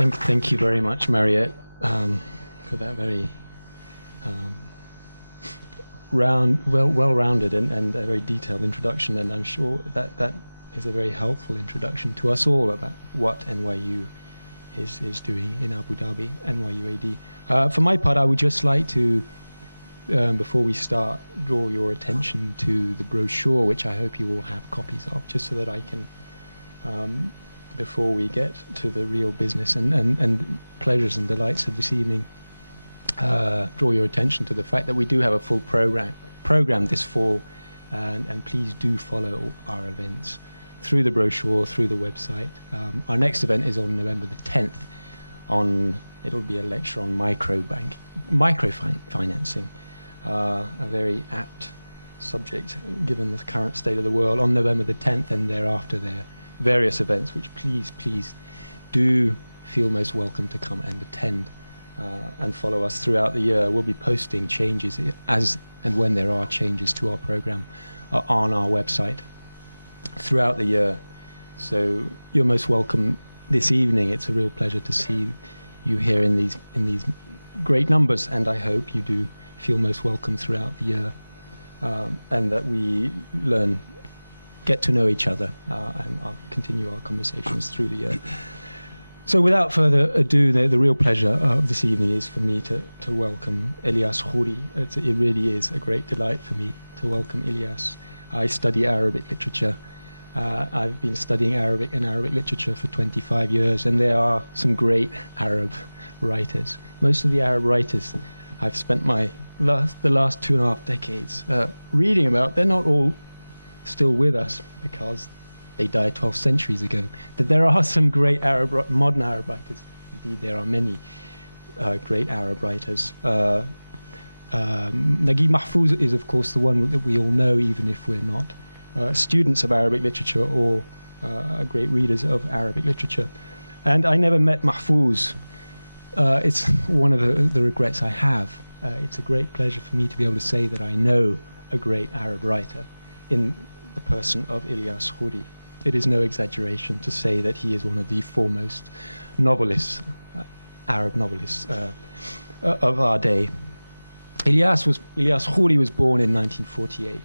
Thank you very much, Mariette, for that very well-rounded and a very detailed introduction. And I'm sure that is a very helpful introduction to us all about what NYU is doing in Abu Dhabi, NYUAD. For my part, I would just like to, before we start, draw your attention to the brochure, which I hope you all have copies of, just so that I can, before we get to the real business and pleasures and delights of this evening, draw your attention to the fact that we do have a full program this fall, and please do follow our events through the brochure, through the website. Our next event is on November the 10th. It'll be a lecture on microfinancing, a very apt subject given the current state of the world, on November the 10th, and thereafter there are various events which please do feel most welcome to come and attend and follow us throughout the year. We'll be posting changes as and when there are changes to our program on our website throughout the year. So you're most welcome this evening. It's a real pleasure to see you here in these great numbers, and I hope you do feel most welcome throughout the year, and that we get to know each other, and I'll continue our conversations through the year. So without further ado, the real pleasure of this evening is for me to welcome Elias Khoury. It really is a great delight for me to welcome Elias. I study Arabic literature. I've been studying Arabic and Arabic literature for 25 years, and there are some great Arab writers. Most of the Arab writers I've spent the last 2.5 decades reading about, they're not all still with us because they died 12 centuries ago. But there are some great modern Arab writers. Indeed, there are many great Arab writers. Naguib Mahfouz is, of course, the one that we all know, even if we're not students of Arabic literature or great readers of Arabic literature. And I never met Mahfouz. It's one of the regrets I have. It's a great pleasure for me to be able to say that I know a great Arab writer in the person of Elias Khoury. It is no exaggeration to say that he is one of the foremost novelists, Arab novelists of our day. Elias Khoury was born in 1948,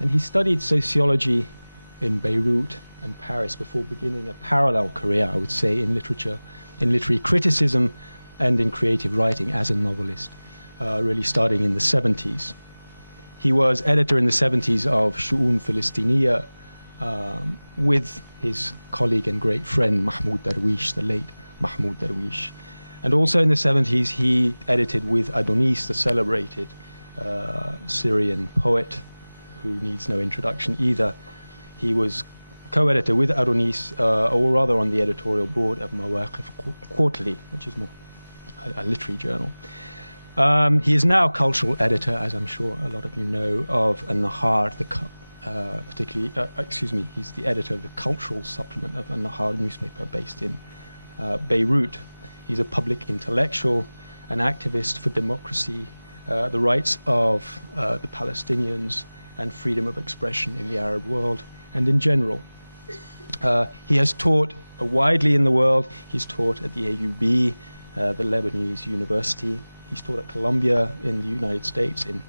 and he studied sociology in Beirut and Paris before beginning a parallel career, I would say, in literature, in literary criticism and in creative writing as a novelist, really starting in the 70s. He was editor in the 70s of Shu'un Filistiniya with his colleague and great friend Mahmoud Darwish, the late Mahmoud Darwish. And also in the 70s, he edited with Adonis, the celebrated Syrian poet, who needs no introduction either. He was co-editor with Adonis, or rather on the editorial board of Mawaqif Quarterly, which is more a literary journal. He is now cultural editor, as I'm sure a lot of you know, of An-Nahar, he's the editor of the cultural supplement of An-Nahar newspaper based in Beirut. He's a public intellectual, an activist for democracy, the rights of the Palestinians, and freedom of expression in the Arab world and in general. He has taught widely in the world. He's taught at the AUB, the Lebanese University. He's taught at Columbia in the United States, in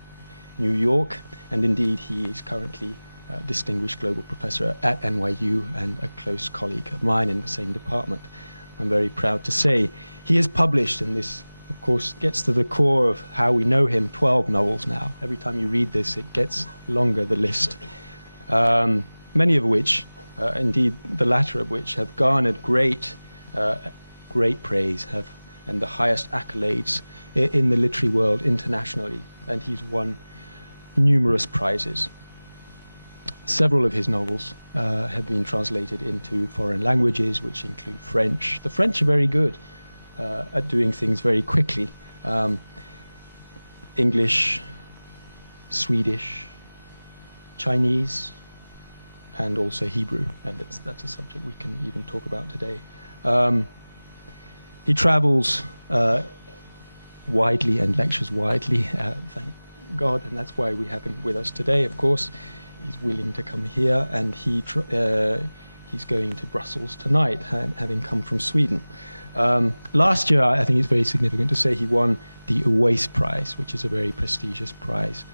New York, and indeed he is currently a distinguished global professor at NYU and a close colleague of mine in the same department. I'm very proud to say he has published, and this of course gets to the core of how we know him, 12 novels now. Every time you read this, it gets longer, the list. Many of which, indeed the latter of which, have garnered great praise, and the highest accolades in the literary world internationally, and he's won numerous prizes. Several of his novels have been translated into foreign languages, which include French. The French are very good at doing things very quickly. English, Swedish, Chinese, and also Hebrew, and that's a subject we can even talk about today. He travels widely and lectures widely, thank God, and that's why we have him with us today, of course. He's willing to come here, and he he's going to Brussels tonight, having come from Sweden. Last year, I think it's very significant to say he won the Uwais Prize, which is a very prestigious prize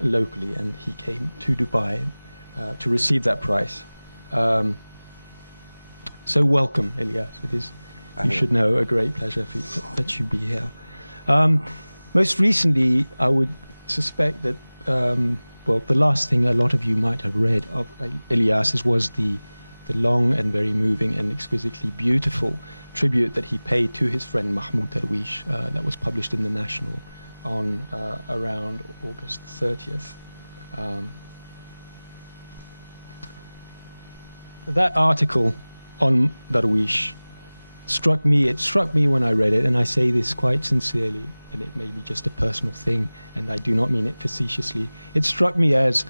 locally, and he came to Dubai to receive that prize. So welcome, Elias. It is, you should know, a great pleasure that you be here. Most recently, I would suspect that, well, the last thing a lot of you might have read of Elias was the long and very moving and exquisitely beautiful tribute that he paid to his friend Mahmoud Darwish, that was published in The National on around August 30th. That article on Darwish struck me. It struck me when I read it, and I say this quite sincerely, and it may be just a personal thing, and I do not mean it facetiously. It struck me as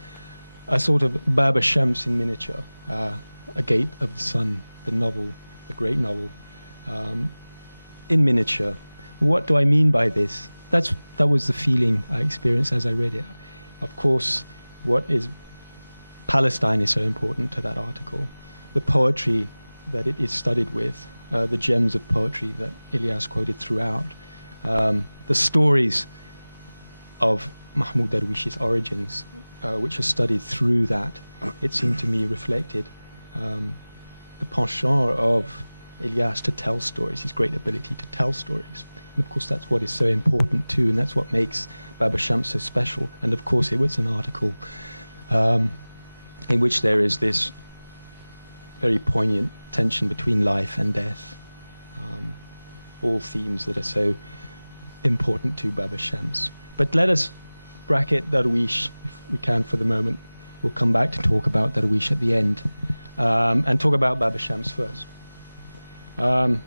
a sort of Baba Shams in miniature, A Gate of the Sun, the novel, the great novel, in miniature. What do I mean by this? That was the feeling I experienced as I read it. Of course, Palestine is so important to that article. The poetry that it is studied with, the gems of poetry that Elias quoted throughout, the stories of Mahmoud Darwish's origins, which are studied through that, it seemed to me reflected the penchant of Elias to tell stories, his great ability to tell stories. And of course that's what is so important too, and that's what makes Baba Shams so special. And of course it was an article in which there is this very poignant tension between life and death, all themes that are so important to Baba Shams. But let us bracket Darwish, if we can, for the moment. We'll come back to talk about Darwish at the end, and talk about Baba Shams first. So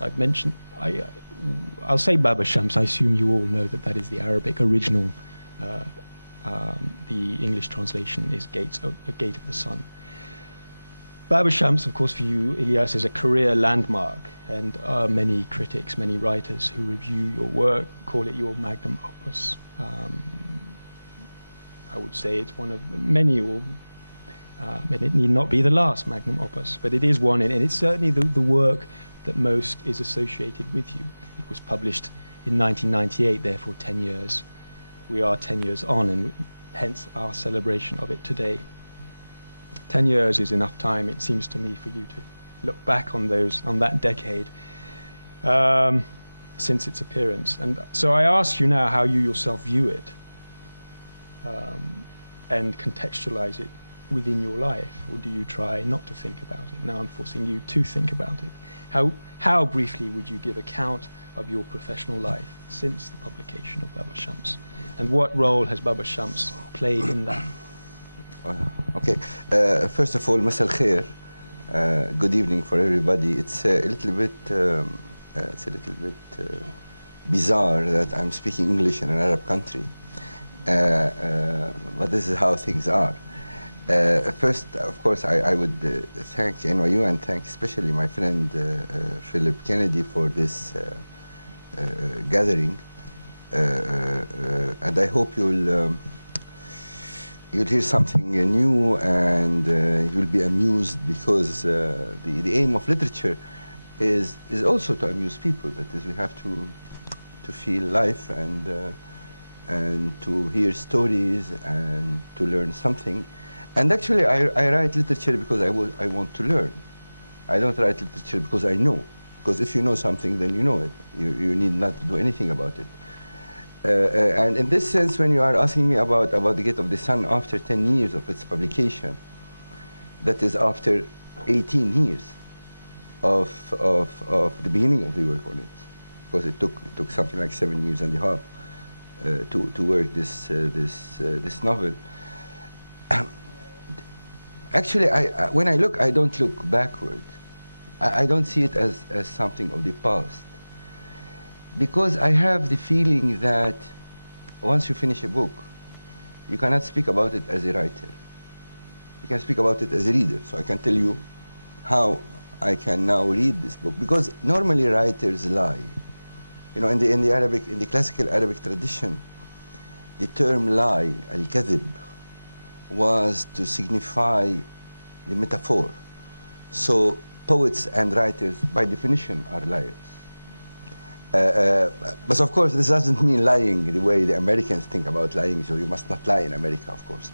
I've mentioned, I'll say Baba Shams. I assume you all know that that is the Arabic original. The English translation is A Gate of the Sun. Baba Shams, of course, for you, Elias, is a career landmark, and many critics, many writers who review your work call it your magnum opus. I would say it's one of many, and it need not be the last magnum opus, but it is one, and it's certainly the work that most is associated with you. It was published in 1998, therefore 10 years. We are 10 years on, and hence our celebration of it today. 10 years is enough time, it seems to me, for you to look back on that decade since its appearance. And so I ask you now how you yourself view it and contextualize it within your life, or do you try not to think about it? Now I'm forcing you to think about it. How briefly would you give account of your professional life since the publication of Baba Shams? And what role has Baba Shams played in that? Okay. First of all, Masal Khair. Good evening for everybody. It's a little bit bizarre that I'm speaking English in an Arab country, but this is how things are. First, of course, I would thank NYU and thank especially my friend Philip Kennedy for this gathering, and I hope you'll hear something new, and you'll be amused, because the aim of literature is also to amuse people. That is, we have to feel life and to hear stories and to learn something. And actually, I write literature because I want to learn. I don't write literature because I know. Because if you know something, then you know it. You need not to do anything about it. And in this sense, when you are asking me about The Gate of the Sun after 10 years of its publication, that is after 18 years of the beginning of the work on it, because it took something like 7 years and a half to work this novel. Actually, when I look, I don't look backward. I don't see it as something of the past, because I have the feeling that once you finish a book, you cannot speak about it as a writer. You can speak about it as a reader. So I can tell you how I can now read this book, because normally writers lie. You know, in the classical Arabic tradition, the term lie, al-kadhib, was to signify the metaphor. So poets and writers, by definition, are liars. But of course, this doesn't mean lying the way the Americans think about lying, so you must not lie in America, of course.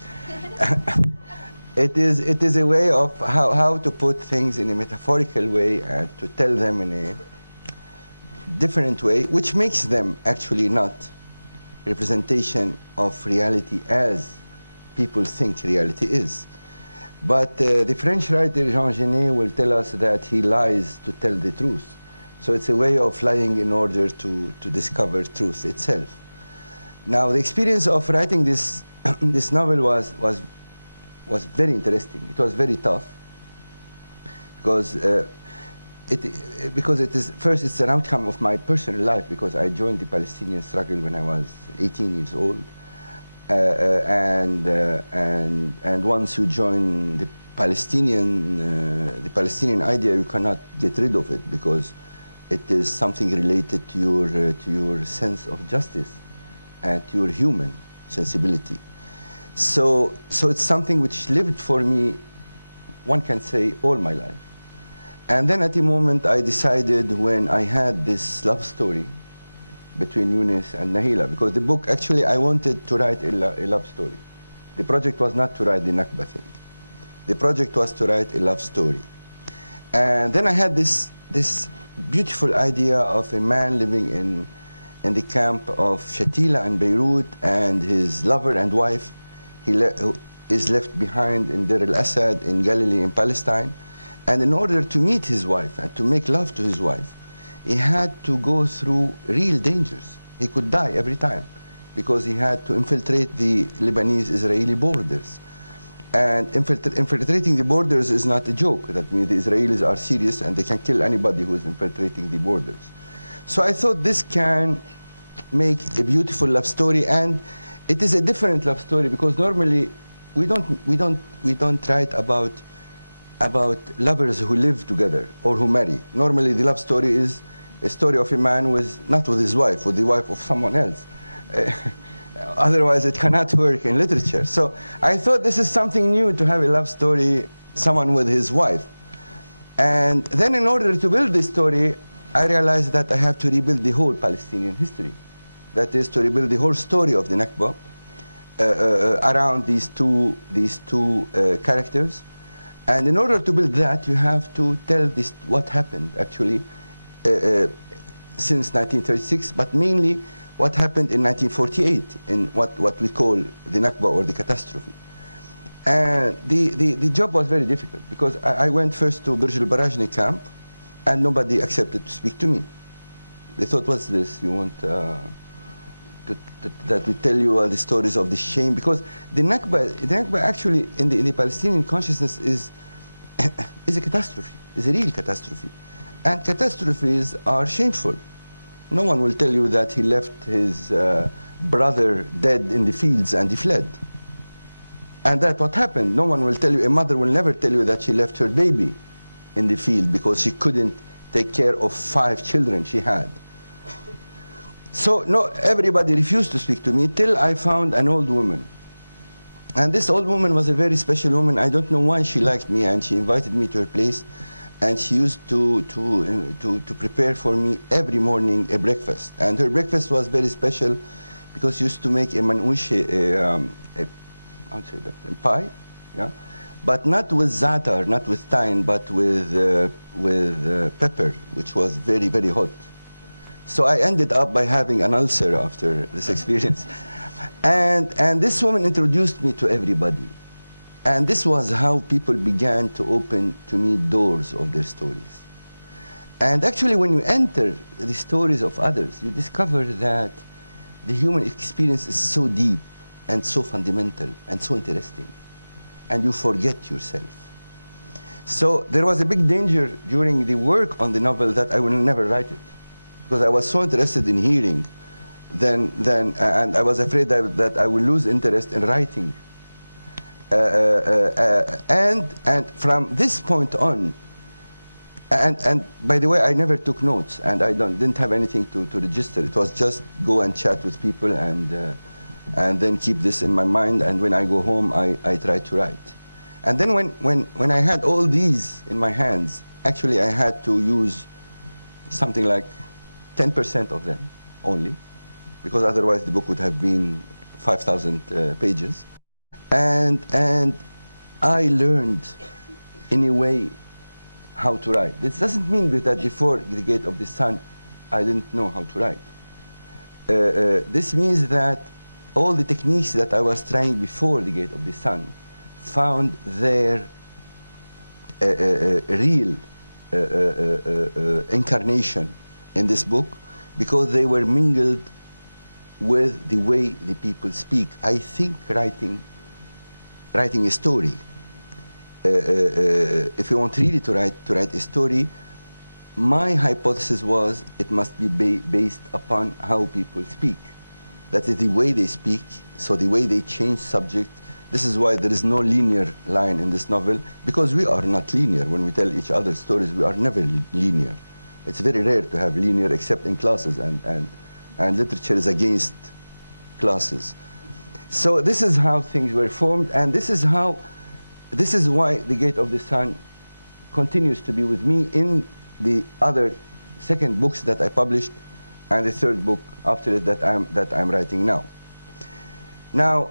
It is a way of how to put things in a metaphorical way and to tell them in a different way, which makes them actually not representation of reality as people think reality is. But the French writer Jean Genet will tell us that he lies to tell the truth. So it's a way of lying in order to discover truth itself. Now, the experience of writing this, this novel was very interesting. It was very tough because it is, first, it's an outcome of my personal life because I joined the Palestinian struggle when I was 18 years old. And once you join the Palestinian idea, you cannot get rid of it because it is something related to your sense of justice and to your human sensibility. So it's something which lived for me, one can say, all my life. And then at the moment I decided, when I had this love story between Yunus and Nahila, because the book, actually I wanted to write a love story. The project was not to write the Nakba thing. The project was to write a love story. And then I had this beautiful idea of a man living in the camp of Shatila in Beirut, and his lover and wife is left behind in Deir al-Assad in Galilee in Palestine. And in order to meet his wife and to make love to his wife, he had to go through real dangers. He could die every time because he had to infiltrate the Lebanese-Israeli borders. And infiltrating the borders is not a joke. That means the Israelis are serious and they can kill anybody who is infiltrating the borders. So I thought this can make a beautiful love story, and it is a different love story because normally we don't write about lovers who live together or who marry. Normally the love story is a story of a man not with his wife, with the wife of someone else. Otherwise it cannot work in literature. So I thought this is something new, to have a love story, someone with his wife. And then in order to build this story, I realized that I have to rebuild the whole Palestinian history. That is, to rebuild the whole story of the Nakba around these two characters. And in order to build that, you have to tell what happened actually since 1936, but mainly what happened in 1948 in what we call the Nakba, or the catastrophe. And the job was very difficult because I went first to Burj al-Barajni camp, and nobody accepted to speak to me. They thought, what's this? You want that we tell you the stories of the shame? Because the Nakba actually in the Palestinian consciousness is a catastrophe, is a real catastrophe. And catastrophes are shameful. No one will tell you that he left his brother dead in the fields and he fled. And that's what happened. No one will tell you, a mother will never tell you that she left her baby in the field because she couldn't take care of 5 children she had. So no, everybody refused to speak to me till I found an old woman. And this old woman was a very special woman. I don't know why she liked me, and she invited me to her place, and she used to prepare for me every morning a breakfast. And her breakfast was very special because she used to make a manouche, how to say that, a pie, yeah? But not with za'atar, not with thyme, but with pepper, which was very, very hot. So I ended up by having an ulcer after this experience. And this woman introduced me to everybody. And this was how people began to open to me doors of their stories. And actually, when you enter the stories of others, you discover that the human experience is so deep and so fundamental and so interesting. And you forget yourself. So there was a big danger during the work on the novel that I will never write it, because I was so interested in hearing, and I was afraid that I would lose interest in writing. And from this point on, and by the way, I never took notes, and I didn't have anything to register. It was just go and chat with people, and then keep this in my mind, and when I go home, I try to write. And then when I had all these in my hands, actually I had to use something like 10% of them only, because otherwise the book would have been 5,000 pages. And I learned, in a way, how to write. This doesn't mean that before The Gate of the Sun, I didn't know how to write. This means that all the techniques that I was trying before The Gate of the Sun found their real incarnation in this book, because they were mingled with the way the people speak. I think writing a story, if you want really to write a story, my hypothesis was it must be based upon how people speak. That is the way they speak, so the way they change subject. This is why there is no linear line in this novel, because we are not linear. When we tell each other stories, we are never linear. It's very rare to have linear, except in classes, and literature is against classes. So this is how things were formed, and this is why The Gate of the Sun continues to be with me in the other second books that I published, and the third book after it that I'm writing now. Now,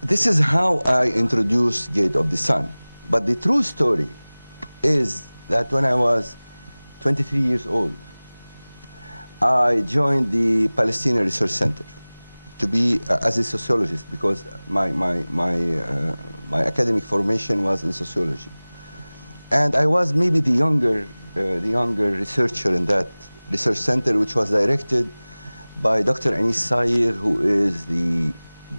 this is how I introduced Gate of the Sun. But the true story is that when I was 23 years old, I joined the Palestinian Research Center to be as a sociologist, because my academic formation was in sociology. And I was maybe the younger researcher in that research center, which was directed by Dr. Anis Sayer, who is the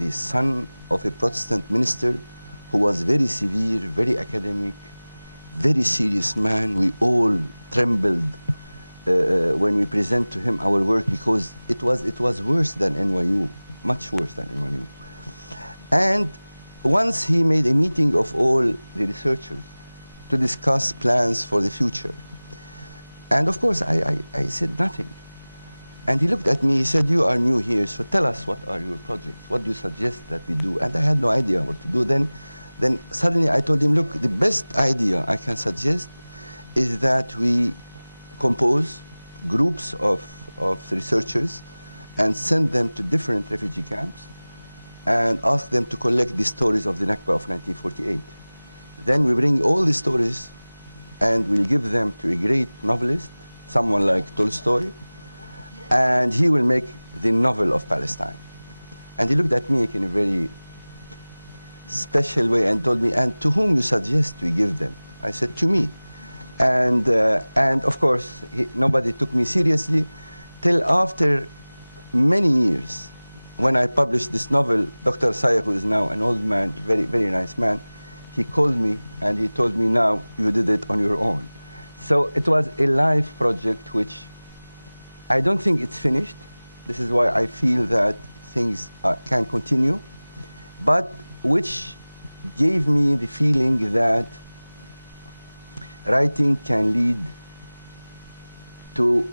son of a Protestant minister who was very severe, very academic, very serious man. We all trembled when we present to him our work, because it was worse than NYU, much worse than NYU. And once he made a meeting of all the researchers to discuss plans for the future. And of course, I said nothing. And he looked at me, he said, "You are new here, so tell us what are your projects? What do you suggest that we do?" And I had no idea what to do. Then suddenly I told him, "Look, the best idea I can suggest is that we compose groups of researchers and send them to different refugee camps and ask them to collect the stories of the Nakba of 1948. Then we bring all the stories and we'll give them to a great novelist, someone like Tolstoy, and he will make the novel of Palestine." And he looked at me in a very special way and told me, "And to whom you suggest we give them?" I said, "To me." And of course, nobody took me seriously till after many years. When I published this novel, Dr. Sayer, who is now an old man, very, very nice man, he called me and he told me, "Now you did it on your own." So it was a life project which I don't think it's finished. This is why I feel that things can continue, but which gave me the feeling that writing can lead to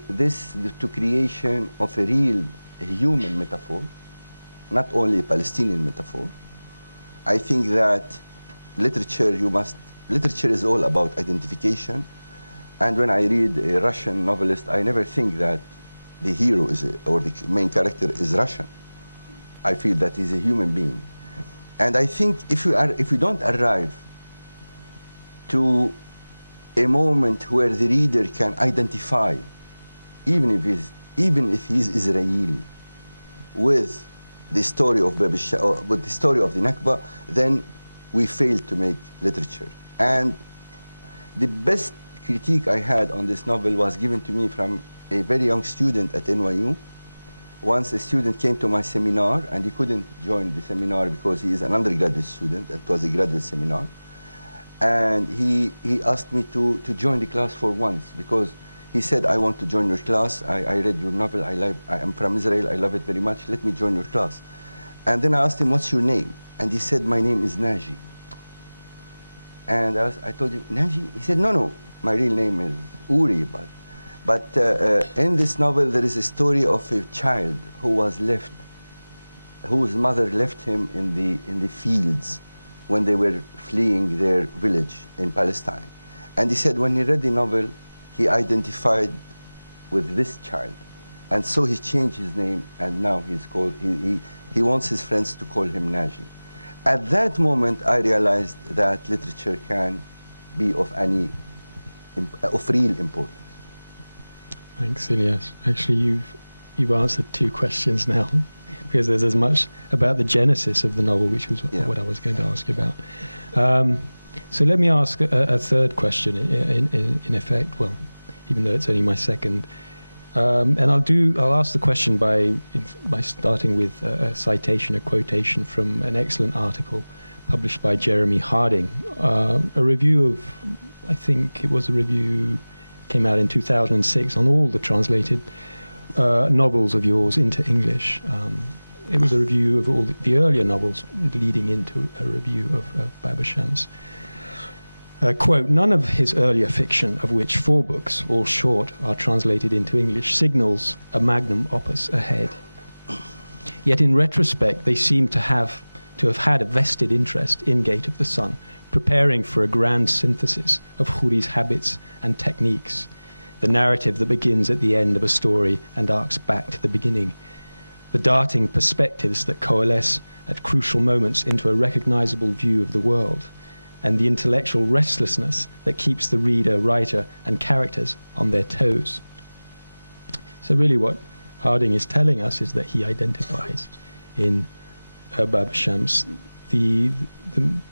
creation of a real human metaphor, not only a Palestinian metaphor. I think that literature is all about identification. And when I read a Russian novelist, I never think that the hero or the main character is Russian. I feel that he's a human being. And I think if you don't arrive to a moment where the reader can identify, even if he's Israeli, with the story of with the story of the Nakba, then we fail to make literature. And the best critique I had on this novel was given to me from a very young student at NYU. Once a student came to my seminar, and he couldn't join the seminar because he is an undergraduate student, and it was a graduate seminar. And he asked me to join the class for once, because he said, "I want to join your class. I read your novel. I am from Israel. I love it very much. Let me join your class." And then I asked him, "What's your name?" And he said, "My name is Naji." And I told him, "Naji?" He said, "No, my real name is Uri, but in this novel there is a story of a child whose mother left him in the fields when they were fleeing their village in Palestine. And he said when he read the novel, he identified with this child. And so he changed his name, and now he's called, he wants his friends to call him Naji. At that moment, I realized that literature can be of real importance. Thanks, Elias. Actually, you've answered two questions now, because there's as much about the genesis of the novel, which was what I was going to ask you about. So let me ask a third question, in effect, well, even though it's only my second. And I'll ask the question by starting with a citation, a quotation from an excellent article published by Jeremy Harding, a review of, I think it was a review, came out in 2006 on all the translated novels of yours into English. It was a review of all the earlier novels leading into a review of Baba Shams. Quote, none of his earlier fiction, of which 4 books, all short, are translated into English, signals a magnum opus ahead. Yet in retrospect, they seem to have had a vested interest in Gate of the Sun, preparing for a grand synthesis of Khoury's habits and techniques, the narrative that begins at the end of a story and arcs back to the beginning, the darting perspectives that coalesce at crucial moments into a recognizable view of the world, and the intellectual restlessness that keeps the reader, writer, and characters on their toes. So really what Harding is telling us is that he identifies in Baba Shams the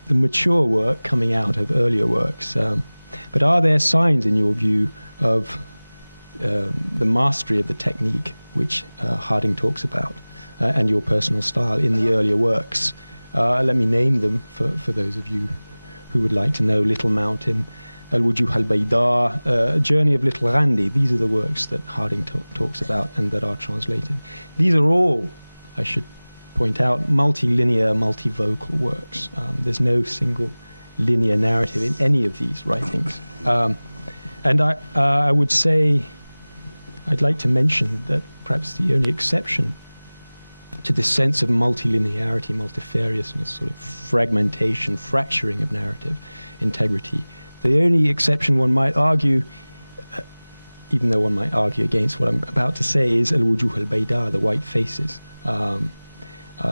mature work coming out of earlier works. But are there signs, in your view, of the mastery of the technique which Harding talks about, and your personal style in the earlier works? Let me name them for those of you who would like to know: Little Mountain, Al-Wujuh al-Bayda, Journey of Little Randi. These are the works that Harding talks about and that are translated. These are all, I should point out, multi-linear, multi-vocal works. There's no single linear narrative in any of these writings. And I would say, I'd like to mention that perhaps the only exception to this sense of multilinearity, multifariousness, sort of fragmentation, fracturing of narrative integrity, the only exception one might argue, even though one might argue against what I'm about to say, is Al-Wujuh al-Bayda, the white faces,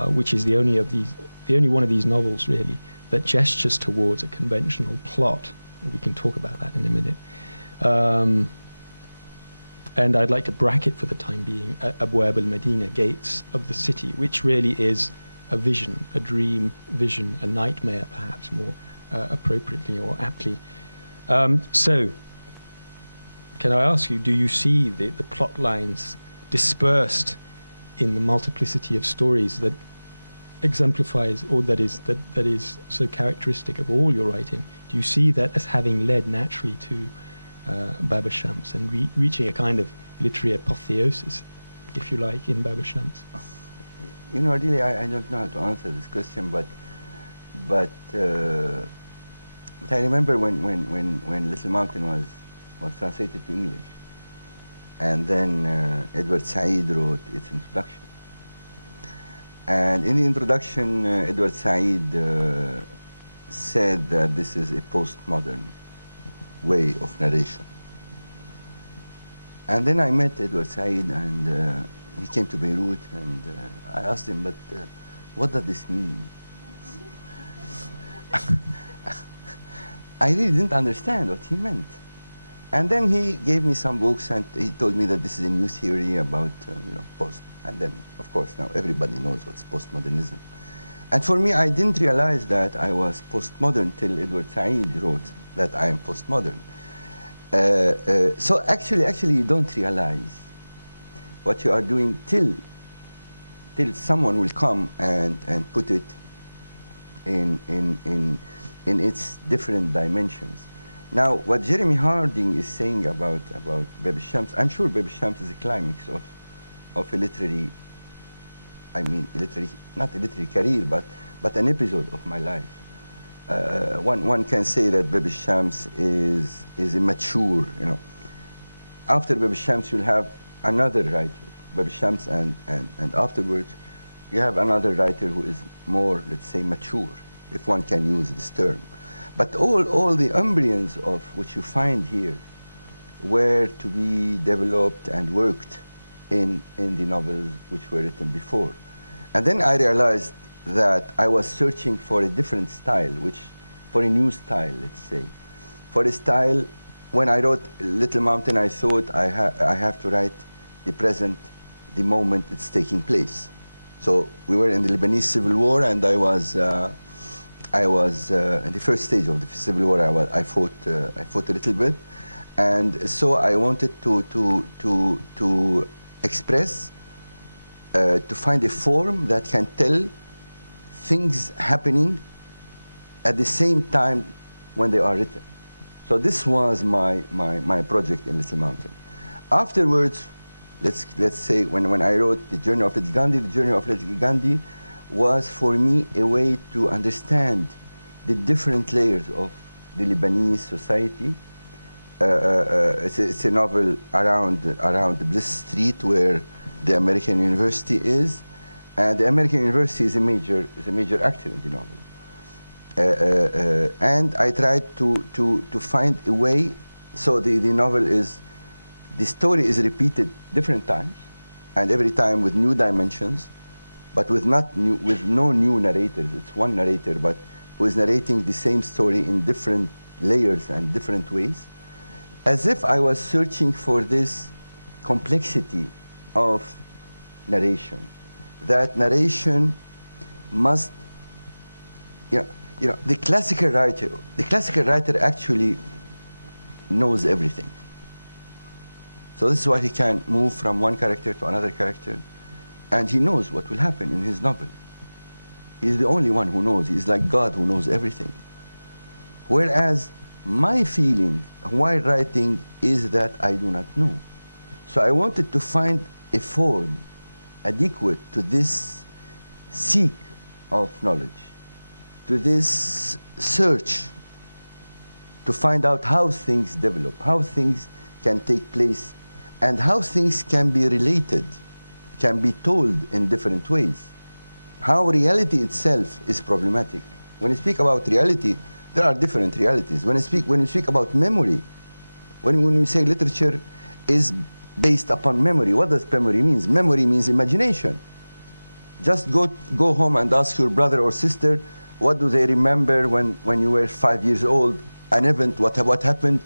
which is the only one of these novels really that gestures towards a conventional plot. We can talk about that in a minute. And I'd like to bracket for the time being Abwab al-Madina, gates of the city, which really is a vision, a dream vision, a nightmare perhaps more appropriately or aptly. So, can I ask you, do you see the plot lines dispersed in the multiplicity of stories that exemplifies, or that is so characteristic of all your writing? Do you see that as having led naturally to Baba Shams and reaching a kind of literary apotheosis, if you like, in Baba Shams? You know, really, I don't know how to answer this question, but I remember when Little Mountain was translated to English, and then Edward Said wrote its introduction. And in the introduction, Edward Said said that this is a postmodern way of narration. And then I met Edward Said, and he came to Beirut, and I asked him, but what does this mean? I really didn't understand what he meant. And then he gave me some books, and he told me that this is a new theory about post. And then, of course, now everybody knows what's postmodernism. And for me, I didn't realize that I was postmodern till Edward Said wrote that I am postmodern. So actually, you don't realize what you are doing till someone will come and put it in its different dimensions. Now, what Jeremy Harding is saying about Baba Shams, I'm sure Baba Shams is a climax of a literary, not a literary career, but an episode of my life. One can say that Baba Shams is immature, After Baba Shams, you'll have another writer, Baba Shams, and afterwards, you have another writer who is more, let's say, mature. if one can use this term. But all the embryons of which you find here were to be developed and worked in the novels which were written before. And then I realized that I was searching for a different style, for a new style, let's say. For a style, when I wrote Little Mountain, I thought I have to write the present, the moment it's taking place. So we were in the Lebanese Civil War, and I was in the first stage of the Civil War. I fought a little bit, and so I wanted to express, to find a form that can tell things happening at the same time when they are written. So this was my project in Little Mountain. Afterwards, let's say when I wrote The Journey of Little Gandhi, The Journey of Little Gandhi was for me a way to understand the different layers of the Lebanese society. It's a novel around Bliss Street, where the American University is, and the American University is a major actor in the novel. And I tried to find a way, so the novel is, the story is repeated different times, and every time with new dimensions, but with no new narrators. It's one narrator, but who is narrating the same story in different layers and different ways, as if I was searching for this complexity of narration. That narration must, the classical writer actually knows everything. So this is why he can move from one character to another character, and he knows what will happen in his novel. He's the only one who knows. He's like God who knows everything. Whereas my feeling while writing is that I do not know. So I wanted to find a form adequate to this seek of knowledge, to this search to find out how things develop, how things can take place, and how things can be related, can be told in different ways. How reality itself is problematic. When you speak about reality, there are different realities. When you speak about memory, when we say literature is based upon memory, what does memory mean? Memory means imagination. Just go home and ask your brother or sister, what do they remember when you were 5 years old? An event, what happened?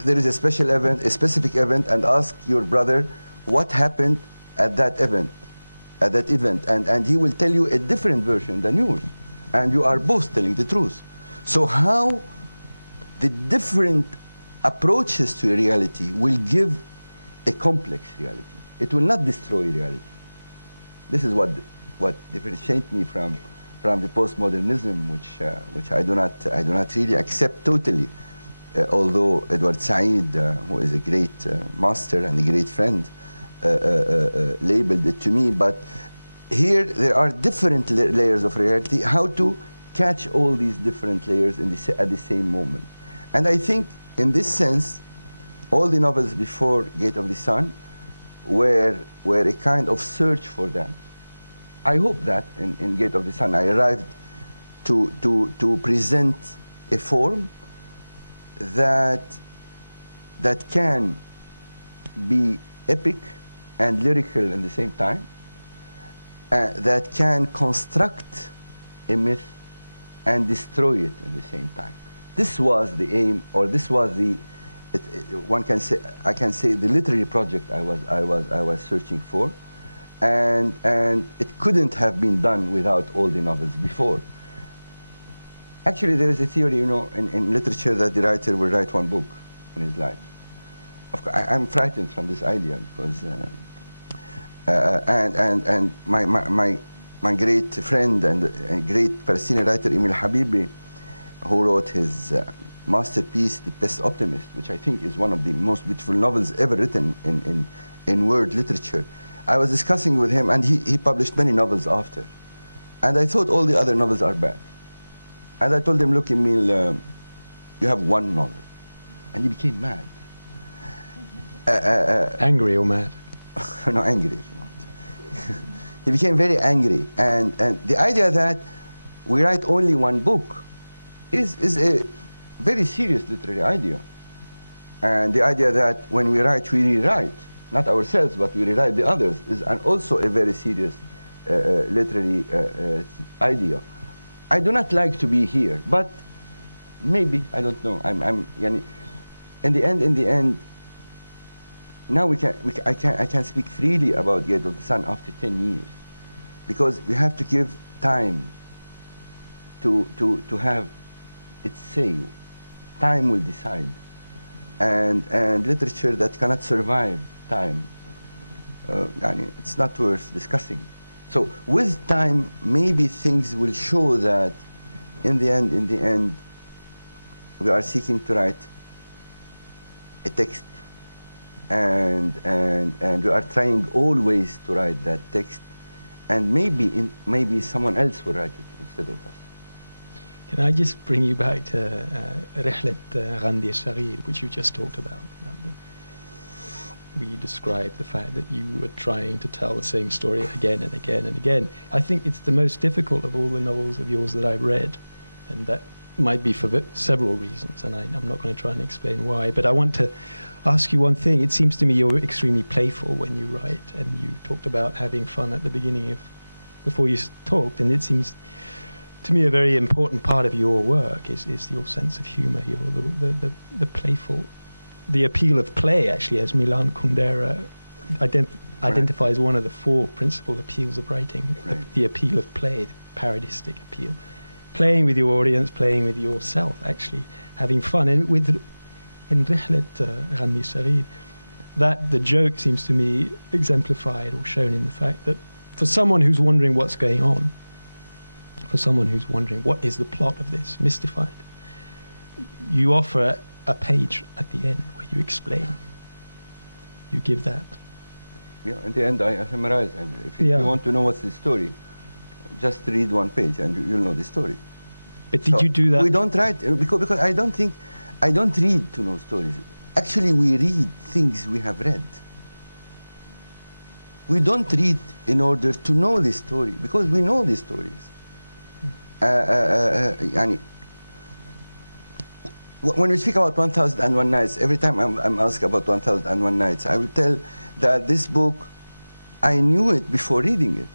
There is a special event, a specific event, and ask your brother what happened at that event, and he will tell you a different version than yours, and you are both telling the truth. So how the different approaches to reality will give a complex reality. It will not destroy reality. This is what differentiates me from the postmodernism, which I do not really accept totally. Although Edward Said, who is a great master and a great friend, labeled it to me, but here there are different layers of reality. How to catch all these different layers at the same moment? And I think, in this sense, all the novels before Gate of the Sun were a kind of search for that. I hope that in Gate of the Sun I arrived to present a form that can be epic and lyrical in the same time, that can construct a myth and destroy it in the same time. This was the aim, or this was I can say the literary project I was searching for, and it couldn't have been done without all the novels before. Actually, there is a theory, in literature, that the writer will write one book in his life. Of course, I'm frightened from this idea because, and my great friend and great Palestinian writer Emil Habibi, who wrote his masterpiece, The Best Optimist, which I think is one of the most beautiful novels ever written in world literature. I was discussing with him, and he published many novels after, and I thought all the other novels are bad. And I told him, look, Emil, you have one novel. And he became mad. Angry or mad? No, angry if you want. He became very angry. And the idea that we write only one book is a very serious literary idea. And the idea that when we write, we rewrite, not ourselves, but we rewrite the others, is also a very serious literary idea. I do not like to be here, but maybe, I don't know. Yani, in the end, now I can speak freely about Gate of the Sun after 10 years, because you have to give time to have its say. Time will decide, and literature that cannot survive time, it's not worth discussing. So with time, maybe things will show that in the end, we are seeking to write a text, and we are trying always to write that text, and maybe someone else will write it instead of us. Can I just bring you back to رحلة غاندي الصغير, which you just talked about where you described the fact that you were trying to tell the same story again and again and again. I think it's the most difficult of all the novels of yours that I've read, and that might be for several reasons, and I'm not going to try and explain why, but I want to ask you one thing. It seems to me you're extremely playful when you write, and you talked about having fun at the beginning before you talked, and it seems to me a very important part of your work is your sense of humor, the playful, the appeal of play, actually, as Milan Kundera identifies one of the 4 principal appeals of writing, the appeal of play, the parodistic appeal. Playing with your audience, playing with yourself, actually, having fun. And in رحلة غاندي الصغير, that the joke seems to me exemplified or shown in the fact that for someone who's wondering what's going on, for someone who's wondering what is the plot of this, mystified, you offer a page at the end where you explain. You give that. Yeah, in the end I summarize. And if you want to know what's the story, just read one page and you'll know the story. But did you do that? We don't write, because I don't read to know stories. Actually, we read things we have read. We don't read in order to know the story, because we know the stories. When we speak about 1001 Nights, every time I'm asked about 1001 Nights, I will tell that this book, I knew it before reading it,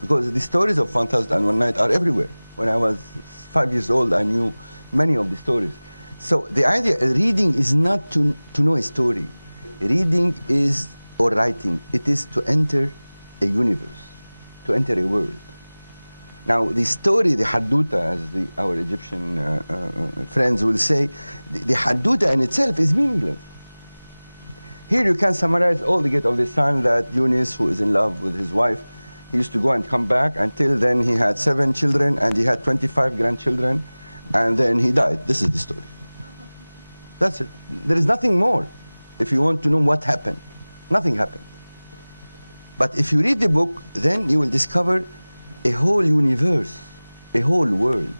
because the stories of 1001 Nights are everywhere. When I was 5 years old, I knew many of the stories. So the idea of reading is not to know a story. Reading is, or writing, it is to enter a universe, to enter a world. Now, the story, the hadouta, as our Egyptian friends will say, the hadouta in itself is meaningless. Here you can summarize all the Gate of the Sun, that Yunus, who is in love with his wife, he used to go and come back. Until then, he had 7 children, and he had 25 grandchildren, and then he died. This is the story. That's it. There is nothing more. If you want to know what happened, nothing happened. But if you read the book, then you will discover a whole universe, a whole world.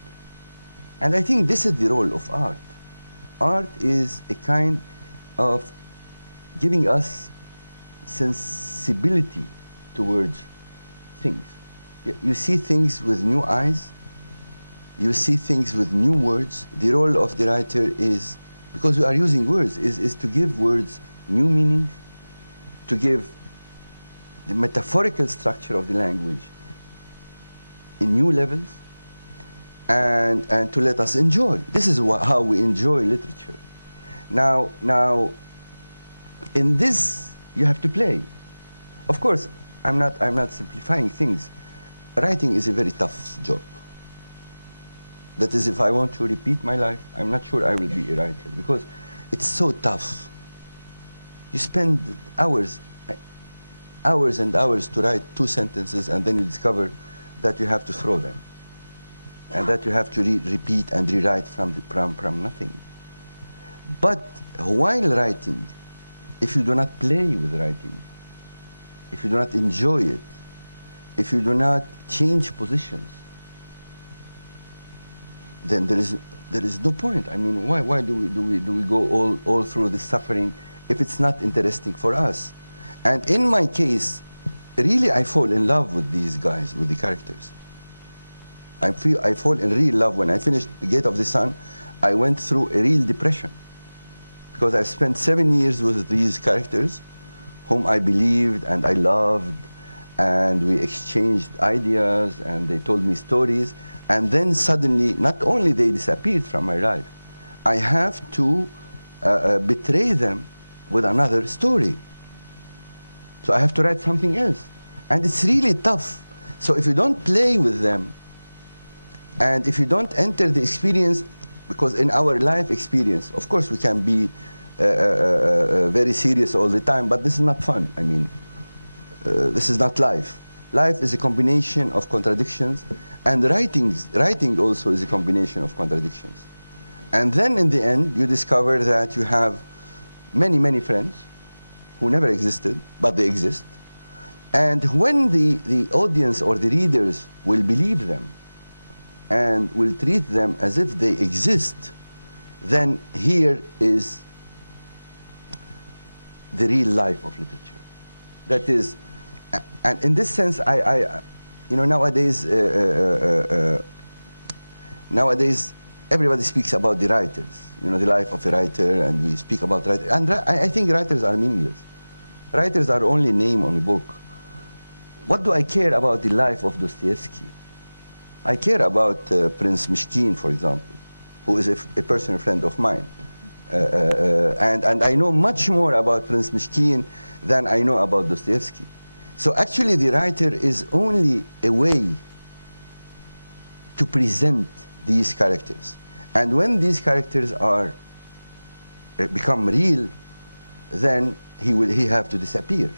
And I think this is the role of art. Art is a kind of giving us sensibility towards things. You see things with new eyes, you see things with new words. The role of the writer is, because we are using words, is to give words new meanings, to give the metaphorical structure of the language in new levels, and to let us enjoy. This is how we enjoy literature. Now, in this, you have to play. Of course, I'm not simplifying things. Writing is a very tough job. That is, if I want to repeat my life, I'm not sure I will be a writer, because it's so tough. You spend hours and hours to write 2 sentences, and then you discover that you have to throw them, and that you have to repeat and rewrite from nothing. But while writing, if you do not play with writing, if you do not enjoy it, if you do not change positions, then there is no point. I mean, why do we go all through this suffering if it's not interesting for us? And in my case, really I fall in love with these guys, with the characters. I fall in real love. When I finished The Gate of the Sun, I went through a real depression because I spent 7 years with these characters whom I believed and I loved, and we exchanged ideas and they told me stories, and then suddenly not only they disappeared from my life, I have to betray them with another story. So I have to write something else. And it's really tough. So if you don't play with them, and if you don't enter the experience, because in our life experience, of course we can be very serious all the time, but this is not fun. I mean, this is not life. Life is a combination of contradictions, and writing also is a combination of contradictions. And then in the end, you discover that you have many, many friends who never existed, but they exist. And when the audience or the readers will believe them and will treat them as if they exist, then here is the real life of literature. That is, and in this sense, you know, nowadays everybody speaks about the writers, you know, the life of a writer, and we speak about writers. And I think writers are meaningless. Writers are only name on a book. What do I care about the life of Dostoevsky? I care about Prince Mishkin, for example, who is a personal friend of mine. And I know much more about Prince Mishkin than I know about Dostoevsky. So actually the writer is only a way to present these characters. And when these characters are become real, then he have to disappear.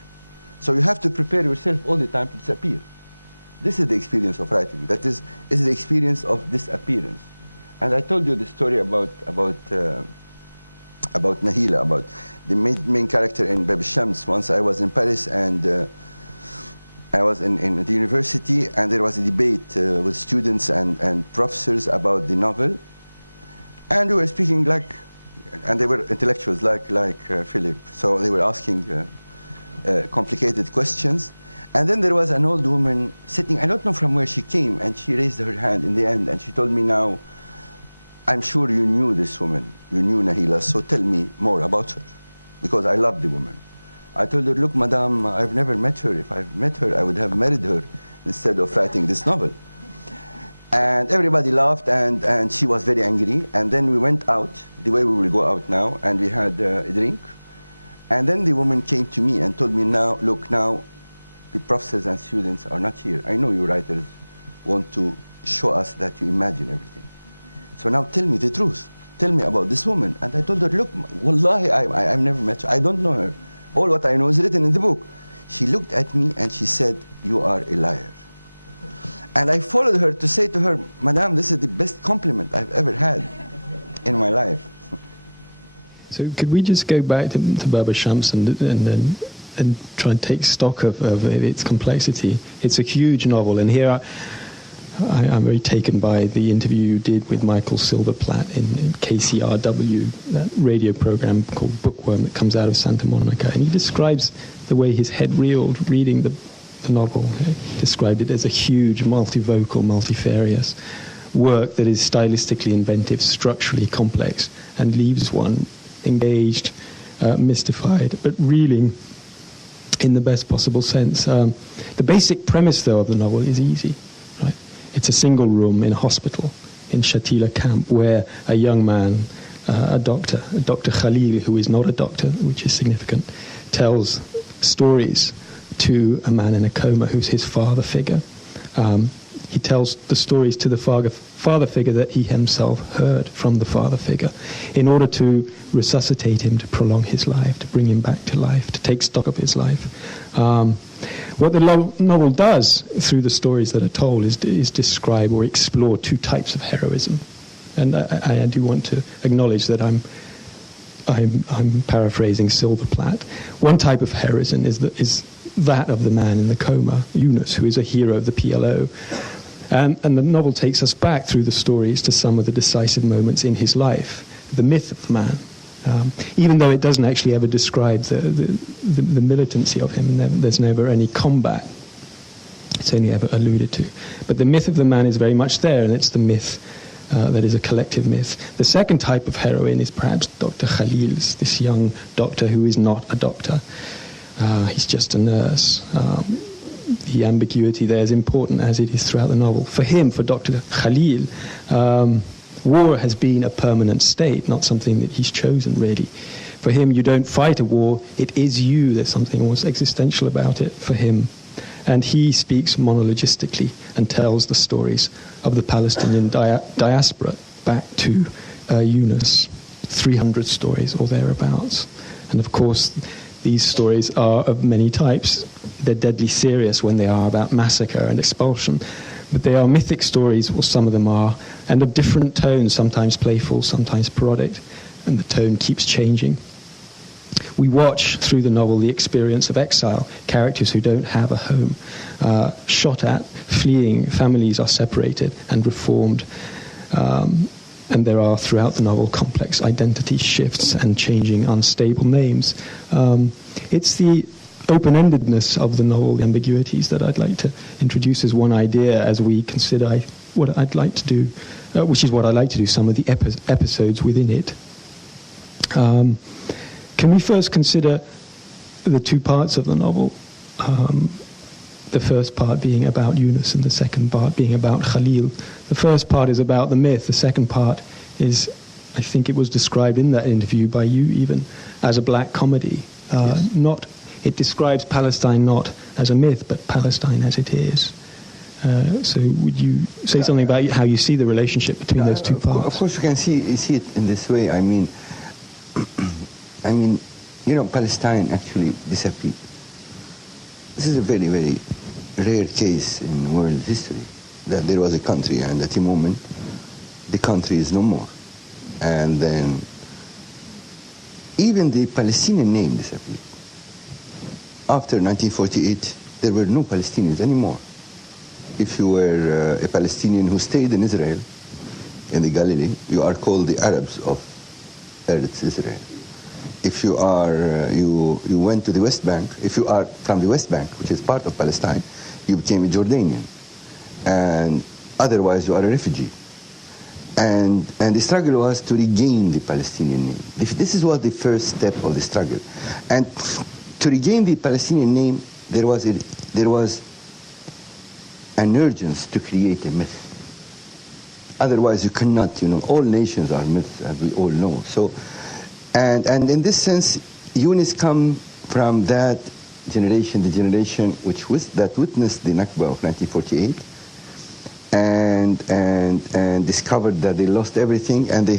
So you have to prepare yourself all the time to disappear. This is the experience of writing. That is the experience of disappearance. And I told you the story about Nahila, about the main character in Bab Shams. Once I was in Paris, and I was in the university, and there was a debate with students and professors about the novel. And we were speaking like, and they were intellectuals like Philip. So they were asking complicated questions. And then there was an old woman sitting, I don't know from where she came, and she raised her hand in the end, and she told me, now, I'm sure you knew this woman, you knew Nahila, so tell me more about her, because I love the woman. I told her, look, madam, I've never met her. If I've met her, I would have married her instead of writing this novel. And everybody laughed, and she was very angry. And then we went out, the way we will go out now, and we had a drink. And then the woman came to me and told me, now, look, now, the professors and students are not here. I know you writers want to show us that you imagine everything. So now tell me the truth. Tell me about this woman. And I told her, look, wallahi, I've never met her. I don't know her. All what I know is written in the book. She looked at me and she said, you are a liar. And I followed her to say to her, madam, this is the best compliment I've ever had in my life. So could we just go back to Bab Shams and try and take stock of its complexity? It's a huge novel, and here I'm very taken by the interview you did with Michael Silverplatt in KCRW, that radio program called Bookworm that comes out of Santa Monica, and he describes the way his head reeled reading the novel. He described it as a huge, multivocal, multifarious work that is stylistically inventive, structurally complex, and leaves one engaged, mystified, but reeling in the best possible sense. The basic premise, though, of the novel is easy. Right? It's a single room in a hospital in Shatila camp where a young man, a Dr. Khalil, who is not a doctor, which is significant, tells stories to a man in a coma who's his father figure. He tells the stories to the father figure that he himself heard from the father figure in order to resuscitate him, to prolong his life, to bring him back to life, to take stock of his life. What the novel does through the stories that are told is describe or explore two types of heroism. And I do want to acknowledge that I'm paraphrasing Silverplatt. One type of heroism is that of the man in the coma, Yunus, who is a hero of the PLO. And the novel takes us back through the stories to some of the decisive moments in his life, the myth of the man. Even though it doesn't actually ever describe the militancy of him, there's never any combat. It's only ever alluded to. But the myth of the man is very much there, and it's the myth that is a collective myth. The second type of heroine is perhaps Dr. Khalil's, this young doctor who is not a doctor. He's just a nurse. The ambiguity there is important, as it is throughout the novel. For him, for Dr. Khalil, war has been a permanent state, not something that he's chosen, really. For him, you don't fight a war, it is you. There's something almost existential about it for him. And he speaks monologistically and tells the stories of the Palestinian diaspora back to Yunus, 300 stories or thereabouts. And of course, these stories are of many types. They're deadly serious when they are about massacre and expulsion. But they are mythic stories, or some of them are, and of different tones, sometimes playful, sometimes parodic, and the tone keeps changing. We watch through the novel the experience of exile, characters who don't have a home, shot at, fleeing, families are separated and reformed. And there are, throughout the novel, complex identity shifts and changing unstable names. It's the open-endedness of the novel, the ambiguities, that I'd like to introduce as one idea as we consider what I'd like to do, which is what I like to do, some of the episodes within it. Can we first consider the two parts of the novel? The first part being about Yunus and the second part being about Khalil. The first part is about the myth. The second part is, I think it was described in that interview by you even, as a black comedy. Yes. It describes Palestine not as a myth, but Palestine as it is. So would you say something about how you see the relationship between those two parts? Of course, you can see it in this way. I mean, Palestine actually disappeared. This is a very, very rare case in world history, that there was a country, and at a moment, the country is no more. And then, even the Palestinian name disappeared. After 1948, there were no Palestinians anymore. If you were a Palestinian who stayed in Israel, in the Galilee, you are called the Arabs of Eretz Israel. If you are, you went to the West Bank, if you are from the West Bank, which is part of Palestine, you became a Jordanian. And otherwise, you are a refugee. And the struggle was to regain the Palestinian name. This is what the first step of the struggle. And to regain the Palestinian name, there was an urgency to create a myth. Otherwise, you cannot, all nations are myths, as we all know. So, and in this sense, Yunus come from that generation, the generation that witnessed the Nakba of 1948, and discovered that they lost everything, and they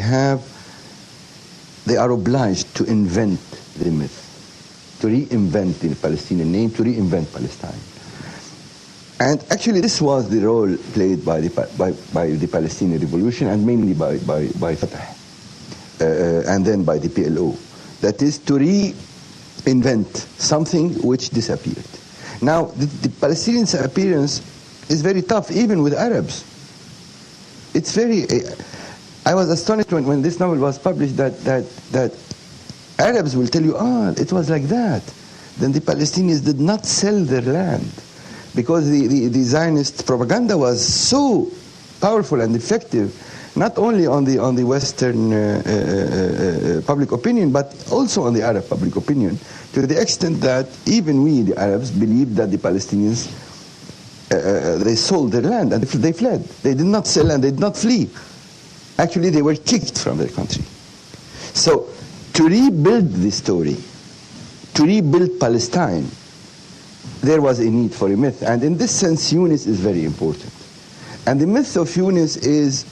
are obliged to invent the myth, to reinvent the Palestinian name, to reinvent Palestine. And actually, this was the role played by the Palestinian Revolution, and mainly by Fatah, and then by the PLO. That is to reinvent something which disappeared. Now, the Palestinian appearance is very tough, even with Arabs. It's very. I was astonished when this novel was published that Arabs will tell you, it was like that. Then the Palestinians did not sell their land, because the Zionist propaganda was so powerful and effective, not only on the Western public opinion, but also on the Arab public opinion, to the extent that even we, the Arabs, believed that the Palestinians, they sold their land and they fled. They did not sell and they did not flee. Actually, they were kicked from their country. So, to rebuild the story, to rebuild Palestine, there was a need for a myth. And in this sense, Yunus is very important. And the myth of Yunus is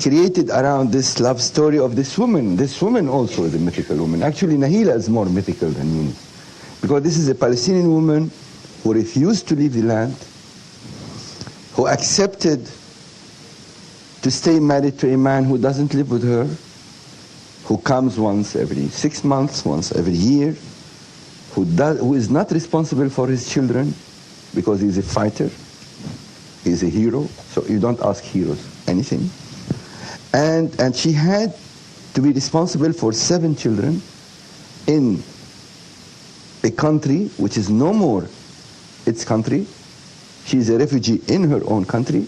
created around this love story of this woman. This woman also is a mythical woman. Actually, Nahila is more mythical than Yunus, because this is a Palestinian woman who refused to leave the land, who accepted to stay married to a man who doesn't live with her, who comes once every 6 months, once every year, who is not responsible for his children because he's a fighter, he's a hero, so you don't ask heroes anything. And she had to be responsible for 7 children in a country which is no more its country, She's a refugee in her own country,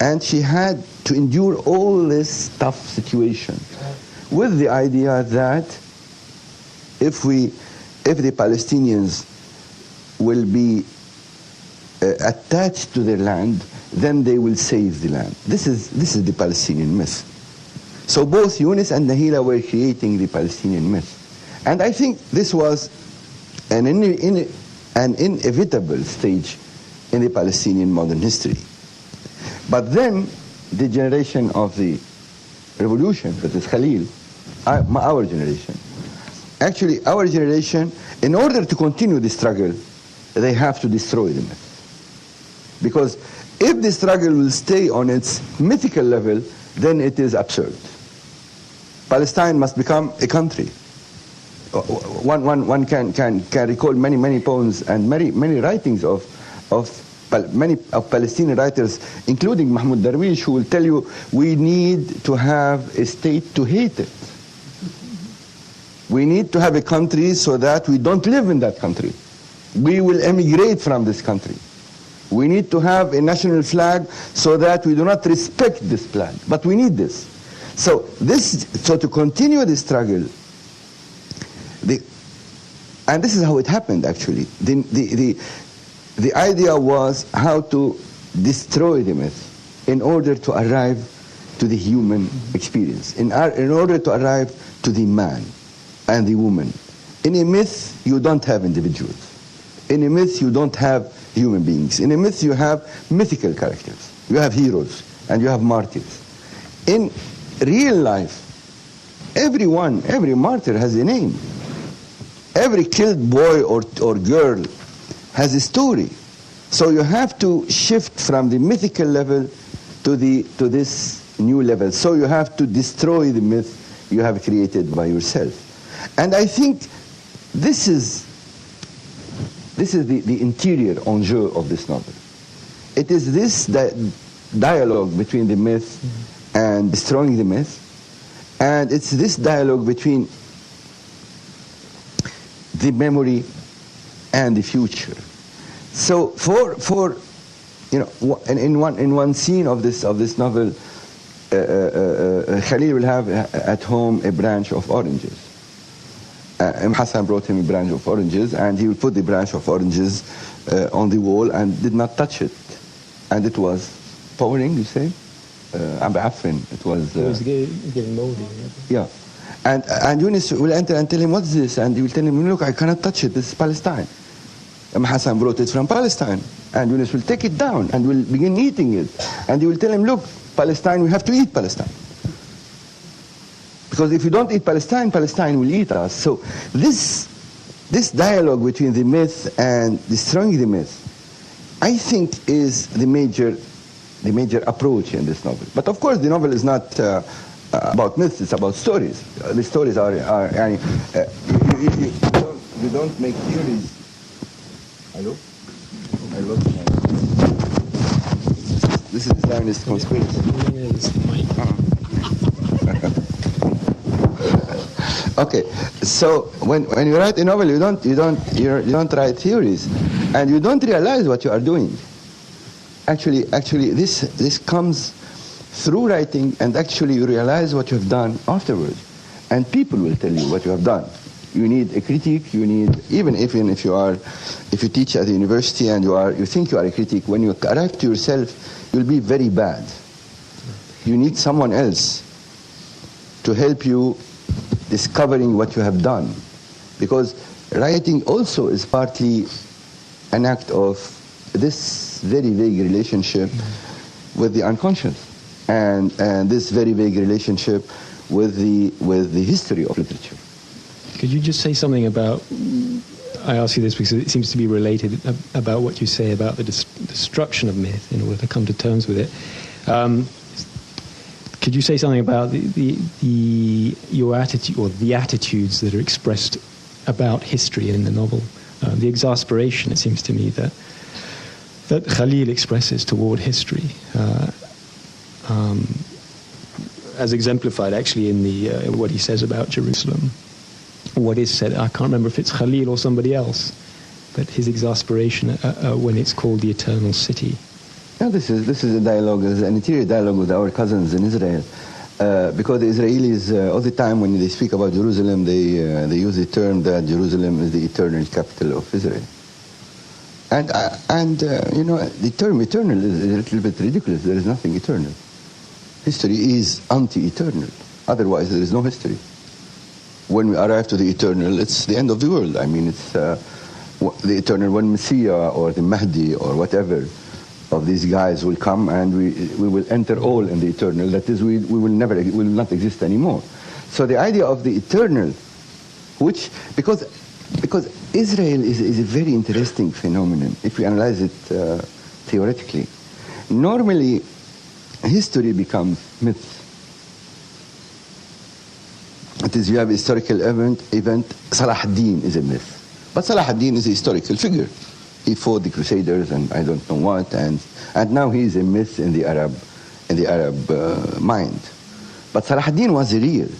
and she had to endure all this tough situation with the idea that if the Palestinians will be attached to their land, then they will save the land. This is the Palestinian myth. So both Yunus and Nahila were creating the Palestinian myth. And I think this was an inevitable stage in the Palestinian modern history. But then the generation of the revolution, that is Khalil, our generation, actually our generation, in order to continue the struggle, they have to destroy the myth. Because if the struggle will stay on its mythical level, then it is absurd. Palestine must become a country. One can recall many poems and many writings of Palestinian writers, including Mahmoud Darwish, who will tell you we need to have a state to hate it. We need to have a country so that we don't live in that country. We will emigrate from this country. We need to have a national flag so that we do not respect this flag. But we need this. So to continue the struggle, and this is how it happened actually. The idea was how to destroy the myth in order to arrive to the human experience, in order to arrive to the man and the woman. In a myth, you don't have individuals. In a myth, you don't have human beings. In a myth, you have mythical characters. You have heroes and you have martyrs. In real life, every martyr has a name. Every killed boy or girl has a story. So you have to shift from the mythical level to this new level. So you have to destroy the myth you have created by yourself. And I think this is the interior enjeu of this novel. It is this dialogue between the myth and destroying the myth, and it's this dialogue between the memory and the future. So for in one scene of this novel, Khalil will have at home a branch of oranges. Hassan brought him a branch of oranges, and he would put the branch of oranges on the wall and did not touch it. And it was pouring, you say? It was getting moldy. Yeah. And Yunus will enter and tell him, what's this? And he will tell him, look, I cannot touch it, this is Palestine. Hassan brought it from Palestine. And Yunus will take it down and will begin eating it. And he will tell him, look, Palestine, we have to eat Palestine. Because if you don't eat Palestine, Palestine will eat us. So this dialogue between the myth and destroying the myth, I think is the major approach in this novel. But of course, the novel is not about myths; it's about stories. The stories are you don't make theories. Hello? I lost my. This is Zionist conspiracy. Okay, so when you write a novel, you don't write theories, and you don't realize what you are doing. Actually, this comes through writing, and actually you realize what you have done afterwards, and people will tell you what you have done. You need a critique. You need even if you teach at the university and you think you are a critic, when you arrive to yourself, you'll be very bad. You need someone else to help you discovering what you have done, because writing also is partly an act of this very vague relationship with the unconscious, and this very vague relationship with the history of literature. Could you just say something about? I ask you this because it seems to be related about what you say about the destruction of myth in order to come to terms with it. Could you say something about your attitude or the attitudes that are expressed about history in the novel? The exasperation, it seems to me, that Khalil expresses toward history, as exemplified actually in what he says about Jerusalem. What is said, I can't remember if it's Khalil or somebody else, but his exasperation when it's called the Eternal City. Yeah, this is a dialogue, an interior dialogue with our cousins in Israel, because the Israelis all the time when they speak about Jerusalem, they use the term that Jerusalem is the eternal capital of Israel. And you know, the term eternal is a little bit ridiculous. There is nothing eternal. History is anti-eternal. Otherwise, there is no history. When we arrive to the eternal, it's the end of the world. I mean, it's the eternal when Messiah or the Mahdi or whatever of these guys will come, and we will enter all in the eternal. That is, we will not exist anymore. So the idea of the eternal, which because Israel is a very interesting phenomenon if we analyze it theoretically. Normally, history becomes myth. It is, you have a historical event. Salah ad-Din is a myth, but Salah ad-Din is a historical figure. He fought the Crusaders and I don't know what, and now he is a myth in the Arab mind. But Salah ad-Din was real.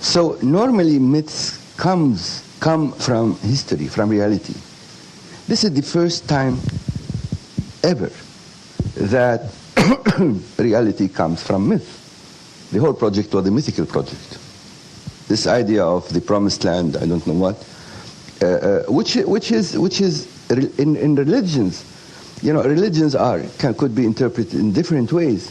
So normally myths come from history, from reality. This is the first time ever that reality comes from myth. The whole project was a mythical project. This idea of the promised land, I don't know what, which is in religions, you know, religions could be interpreted in different ways,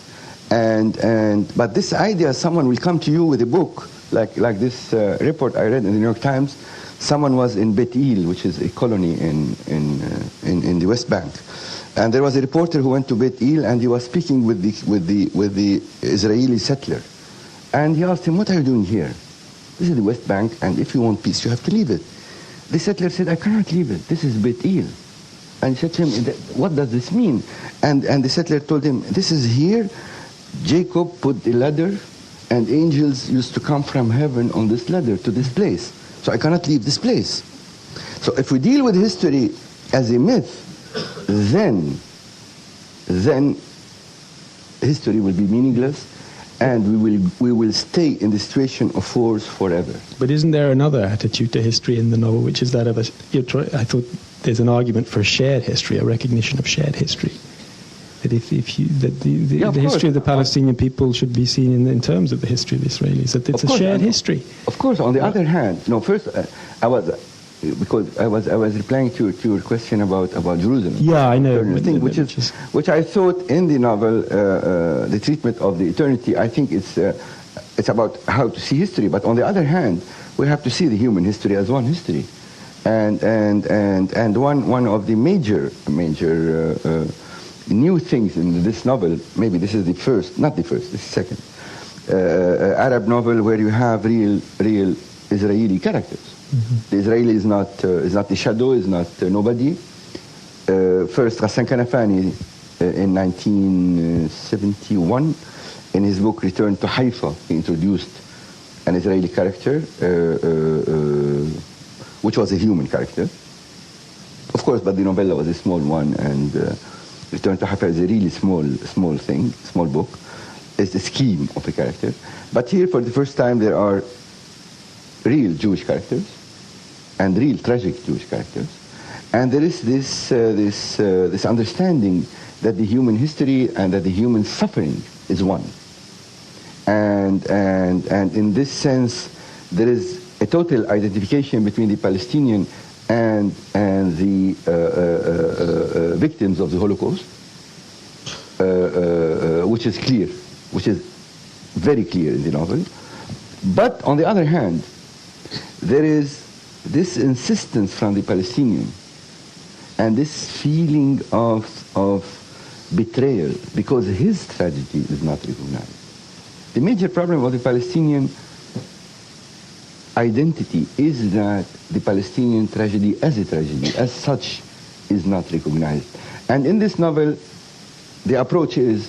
but this idea, someone will come to you with a book like this report I read in the New York Times. Someone was in Beit El, which is a colony in the West Bank, and there was a reporter who went to Beit El, and he was speaking with the Israeli settler, and he asked him, "What are you doing here? This is the West Bank, and if you want peace, you have to leave it." The settler said, "I cannot leave it. This is Beit El." And he said to him, "What does this mean?" And the settler told him, "This is here. Jacob put the ladder, and angels used to come from heaven on this ladder to this place. So I cannot leave this place." So if we deal with history as a myth, then history will be meaningless, and we will stay in the situation of wars forever. But isn't there another attitude to history in the novel, which is that of I thought there's an argument for a shared history, a recognition of shared history. That the history of the Palestinian people should be seen in terms of the history of the Israelis. That it's a shared history. Of course. On the other hand, no. First, I was replying to your question about Jerusalem. Yeah, I know. Thing, which I thought in the novel, the treatment of the eternity. I think it's about how to see history. But on the other hand, we have to see the human history as one history, and one of the major new things in this novel. Maybe this is the first, not the first. This is the second Arab novel where you have real Israeli characters. Mm-hmm. The Israeli is not the shadow, is not nobody. First, Ghassan Kanafani in 1971, in his book Return to Haifa, he introduced an Israeli character, which was a human character. Of course, but the novella was a small one, and Return to Haifa is a really small thing, small book. It's the scheme of a character. But here, for the first time, there are real Jewish characters and real tragic Jewish characters, and there is this understanding that the human history and that the human suffering is one, and in this sense there is a total identification between the Palestinian and the victims of the Holocaust, which is clear, which is very clear in the novel. But on the other hand, there is this insistence from the Palestinian and this feeling of betrayal because his tragedy is not recognized. The major problem of the Palestinian identity is that the Palestinian tragedy as a tragedy, as such, is not recognized. And in this novel, the approach is,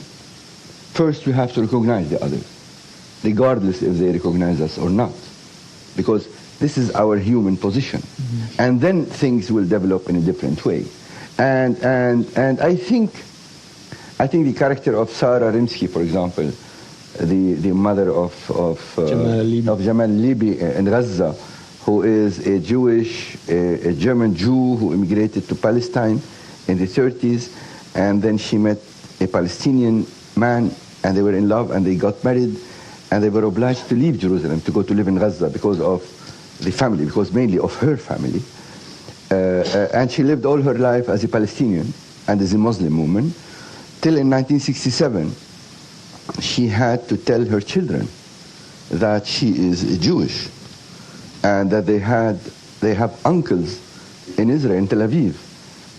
first we have to recognize the others, regardless if they recognize us or not, because this is our human position. Mm-hmm. And then things will develop in a different way. And I think the character of Sarah Rimsky, for example, the mother of Jamal Libi in Gaza, who is a a German Jew who immigrated to Palestine in the 30s, and then she met a Palestinian man, and they were in love, and they got married, and they were obliged to leave Jerusalem to go to live in Gaza because of the family, because mainly of her family. And she lived all her life as a Palestinian and as a Muslim woman, till in 1967, she had to tell her children that she is Jewish, and that they have uncles in Israel, in Tel Aviv,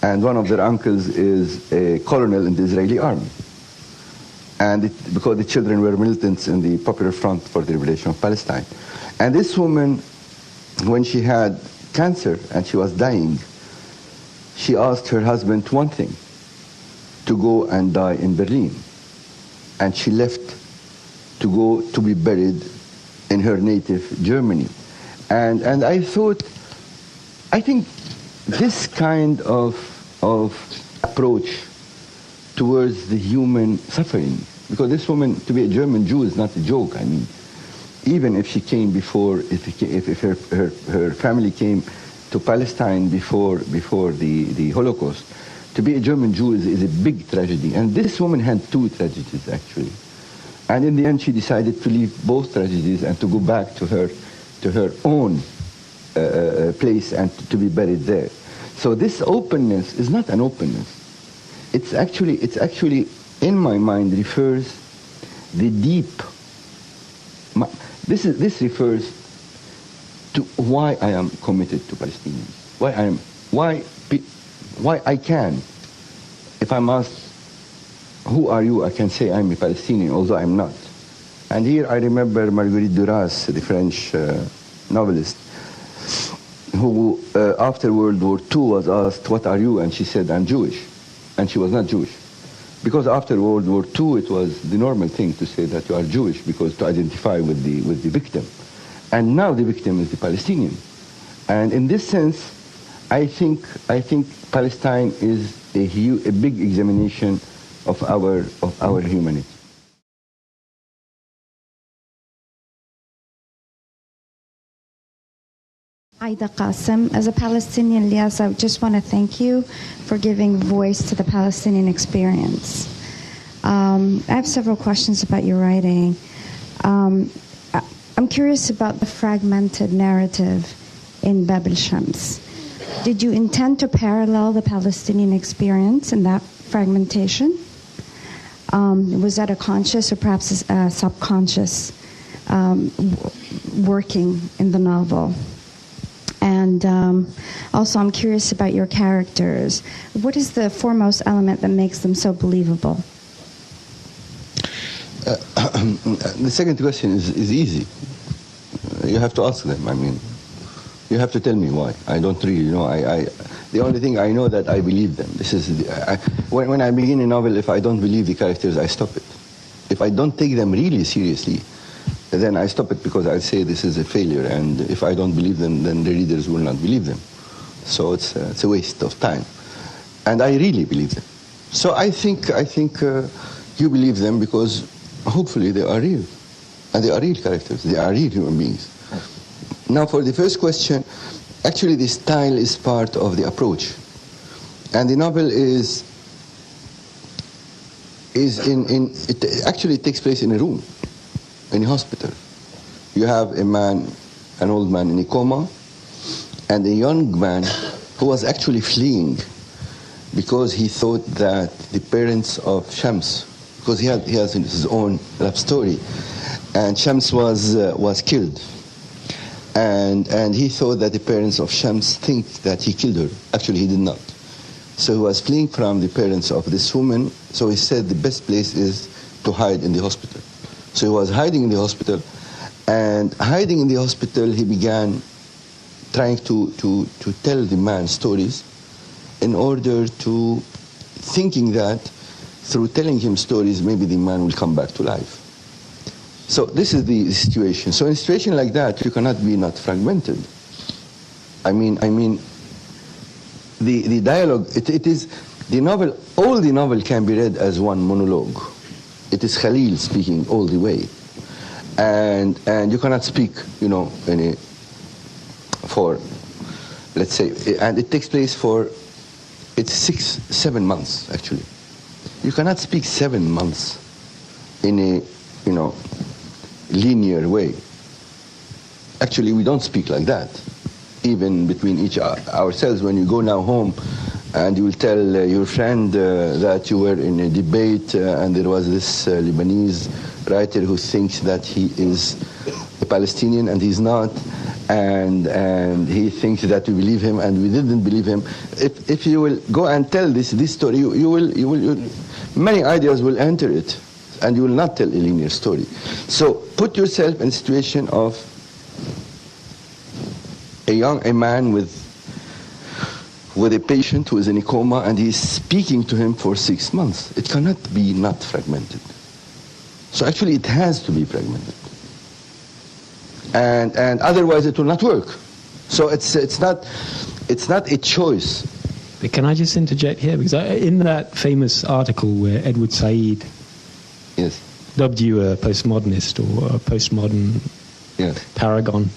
and one of their uncles is a colonel in the Israeli army. And because the children were militants in the Popular Front for the Liberation of Palestine. And this woman, when she had cancer and she was dying, she asked her husband one thing: to go and die in Berlin. And she left to go to be buried in her native Germany. And I think this kind of approach towards the human suffering, because this woman, to be a German Jew is not a joke. I mean, even if she came before, if her family came to Palestine before the Holocaust, to be a German Jew is a big tragedy. And this woman had two tragedies, actually. And in the end, she decided to leave both tragedies and to go back to her own place and to be buried there. So this openness is not an openness. It's actually, in my mind, refers the deep. This refers to why I am committed to Palestinians. Why I can, if I'm asked, who are you? I can say I'm a Palestinian, although I'm not. And here I remember Marguerite Duras, the French novelist, who after World War II was asked, what are you? And she said, I'm Jewish. And she was not Jewish. Because after World War II, it was the normal thing to say that you are Jewish, because to identify with the victim. And now the victim is the Palestinian. And in this sense, I think Palestine is a big examination of our humanity. Aida Qasim, as a Palestinian, Elias, I just want to thank you for giving voice to the Palestinian experience. I have several questions about your writing. I'm curious about the fragmented narrative in Bab el-Shams. Did you intend to parallel the Palestinian experience in that fragmentation? Was that a conscious or perhaps a subconscious working in the novel? And also, I'm curious about your characters. What is the foremost element that makes them so believable? The second question is easy. You have to ask them. I mean, you have to tell me why. I don't really know. The only thing I know that I believe them. This is when I begin a novel, if I don't believe the characters, I stop it. If I don't take them really seriously, then I stop it, because I say this is a failure, and if I don't believe them, then the readers will not believe them. So it's a waste of time. And I really believe them. So I think you believe them because hopefully they are real. And they are real characters. They are real human beings. Now for the first question, actually the style is part of the approach. And the novel it actually takes place in a room, in a hospital. You have an old man in a coma, and a young man who was actually fleeing because he thought that the parents of Shams, because he has his own love story, and Shams was killed. And he thought that the parents of Shams think that he killed her. Actually, he did not. So he was fleeing from the parents of this woman, so he said the best place is to hide in the hospital. So he was hiding in the hospital, and hiding in the hospital, he began trying to tell the man stories in order to, thinking that through telling him stories, maybe the man will come back to life. So this is the situation. So in a situation like that, you cannot be not fragmented. I mean, the dialogue, it is, the novel, all the novel can be read as one monologue. It is Khalil speaking all the way. And you cannot speak, in a for, let's say, and it takes place for, it's 6-7 months actually. You cannot speak 7 months in a, linear way. Actually, we don't speak like that, even between ourselves. When you go now home, and you will tell your friend that you were in a debate, and there was this Lebanese writer who thinks that he is a Palestinian and he's not, and he thinks that we believe him and we didn't believe him. If you will go and tell this story, you will many ideas will enter it, and you will not tell a linear story. So put yourself in a situation of a man with a patient who is in a coma, and he's speaking to him for 6 months. It cannot be not fragmented. So actually it has to be fragmented. And otherwise it will not work. So it's not a choice. But can I just interject here? Because in that famous article where Edward Said dubbed you a postmodernist or a postmodern paragon,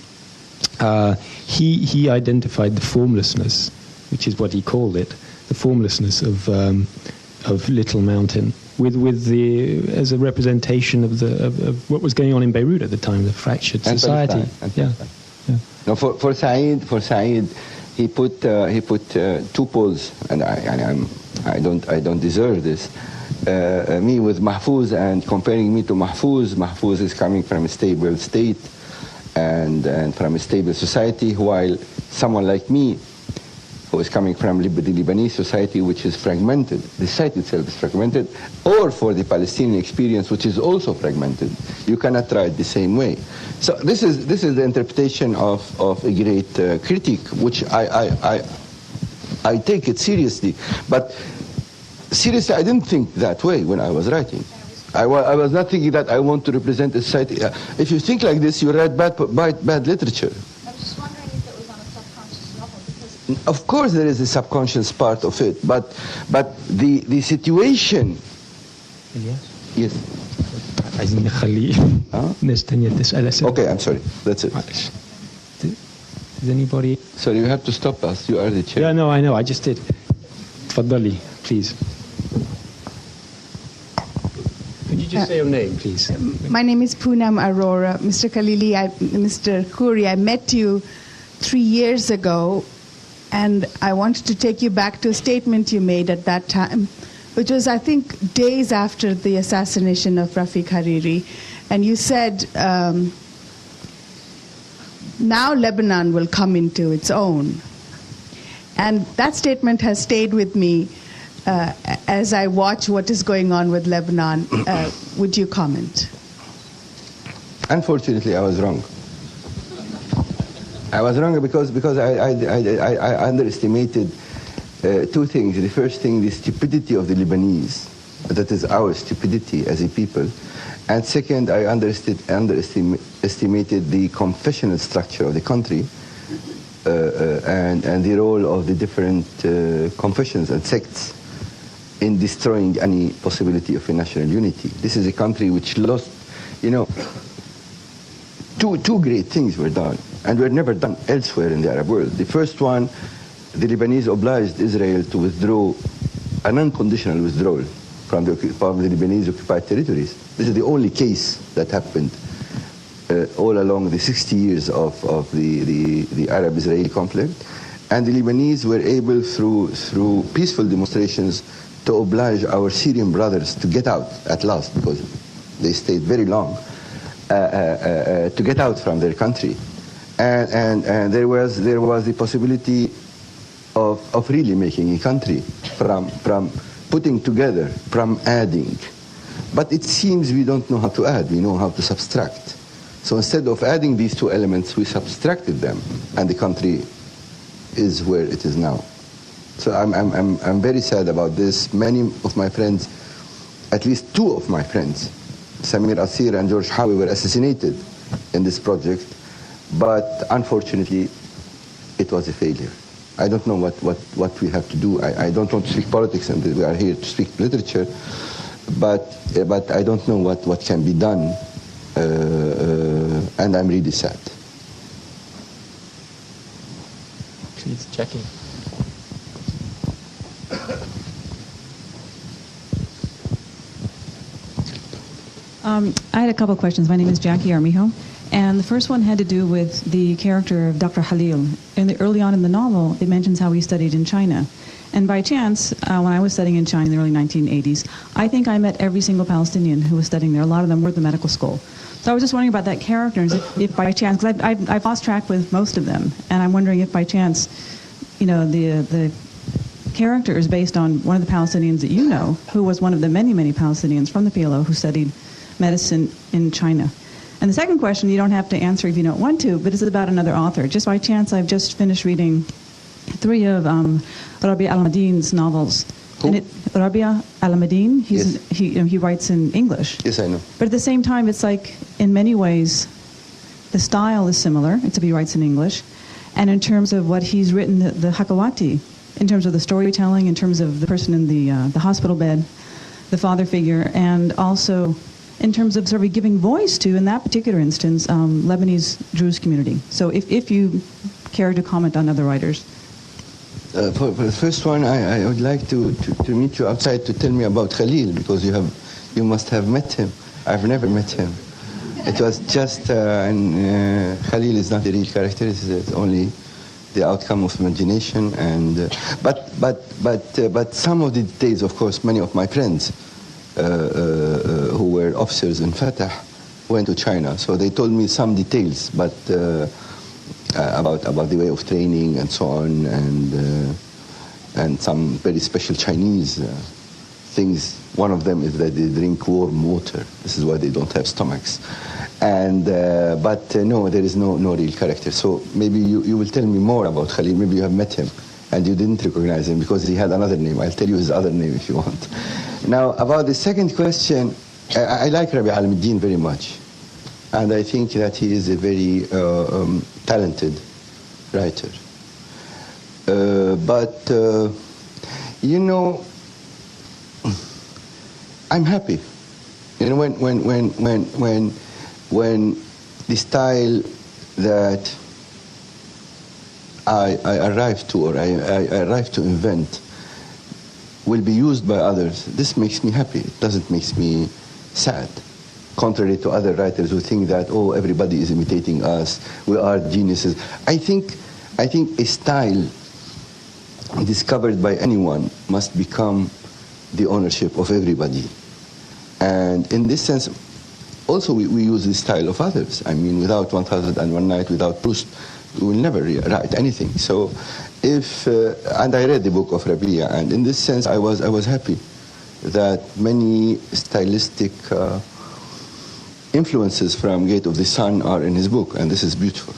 he identified the formlessness, which is what he called it, the formlessness of Little Mountain, as a representation of what was going on in Beirut at the time, the fractured society. No, for Said, he put 2 poles, and I don't deserve this. Me with Mahfouz, and comparing me to Mahfouz. Mahfouz is coming from a stable state and from a stable society, while someone like me, who is coming from the Lebanese society, which is fragmented, the society itself is fragmented, or for the Palestinian experience, which is also fragmented. You cannot try it the same way. So this is the interpretation of a great critic, which I take it seriously. But seriously, I didn't think that way when I was writing. I was not thinking that I want to represent a society. If you think like this, you write bad literature. I was just wondering if it was on a subconscious level, because of course there is a subconscious part of it, but the situation. Elias? Yes. عايزين نخلي ناس تانية تسأل أسئلة. Okay, I'm sorry. That's it. معلش. Does anybody? Sorry, you have to stop us. You are the chair. Yeah, no, I know. I just did. تفضلي, please. Could you just say your name, please? My name is Poonam Arora. Mr. Khalili, Mr. Khoury, I met you 3 years ago, and I wanted to take you back to a statement you made at that time, which was, I think, days after the assassination of Rafiq Hariri. And you said, now Lebanon will come into its own. And that statement has stayed with me as I watch what is going on with Lebanon. Would you comment? Unfortunately, I was wrong. I was wrong because I underestimated 2 things. The first thing, the stupidity of the Lebanese. That is our stupidity as a people. And second, I underestimated the confessional structure of the country and the role of the different confessions and sects in destroying any possibility of a national unity. This is a country which lost, two great things were done, and were never done elsewhere in the Arab world. The first one, the Lebanese obliged Israel to withdraw, an unconditional withdrawal from the Lebanese occupied territories. This is the only case that happened all along the 60 years of the Arab-Israeli conflict. And the Lebanese were able, through peaceful demonstrations, to oblige our Syrian brothers to get out at last, because they stayed very long, to get out from their country. And there was the possibility of really making a country from putting together, from adding. But it seems we don't know how to add, we know how to subtract. So instead of adding these 2 elements, we subtracted them, and the country is where it is now. So I'm very sad about this. Many of my friends, at least 2 of my friends, Samir Asir and George Hawi, were assassinated in this project, but unfortunately it was a failure. I don't know what we have to do. I don't want to speak politics, and we are here to speak literature, but I don't know what can be done, and I'm really sad. He's checking. I had a couple of questions. My name is Jackie Armijo, and the first one had to do with the character of Dr. Khalil. Early on in the novel, it mentions how he studied in China. And by chance, when I was studying in China in the early 1980s, I think I met every single Palestinian who was studying there. A lot of them were at the medical school. So I was just wondering about that character, if by chance, because I've lost track with most of them, and I'm wondering if by chance, the character is based on one of the Palestinians that you know, who was one of the many, many Palestinians from the PLO who studied medicine in China. And the second question, you don't have to answer if you don't want to, but it's about another author. Just by chance, I've just finished reading 3 of Rabia al-Madin's novels. Who? Rabia al-Madin, Yes. he writes in English. Yes, I know. But at the same time, it's like, in many ways, the style is similar, except he writes in English. And in terms of what he's written, the Hakawati, in terms of the storytelling, in terms of the person in the hospital bed, the father figure, and also in terms of sort of giving voice to, in that particular instance, Lebanese Druze community. So if you care to comment on other writers. For the first one, I would like to meet you outside to tell me about Khalil, because you must have met him. I've never met him. It was just, Khalil is not a real character. It's only the outcome of imagination. And but some of the details, of course, many of my friends who were officers in Fatah went to China, so they told me some details, but about the way of training and so on, and some very special Chinese things. One of them is that they drink warm water. This is why they don't have stomachs. And but no, there is no real character. So maybe you will tell me more about Khalil. Maybe you have met him and you didn't recognize him because he had another name. I'll tell you his other name if you want. Now, about the second question, I like Rabia al-Madin very much. And I think that he is a very talented writer. But I'm happy. When the style that I arrived to, or I arrived to invent, will be used by others, this makes me happy. It doesn't make me sad. Contrary to other writers who think that, oh, everybody is imitating us, we are geniuses. I think a style discovered by anyone must become the ownership of everybody. And in this sense, also we use the style of others. I mean, without 1001 Night, without Proust, we will never write anything. So and I read the book of Rabia, and in this sense I was happy that many stylistic influences from Gate of the Sun are in his book, and this is beautiful.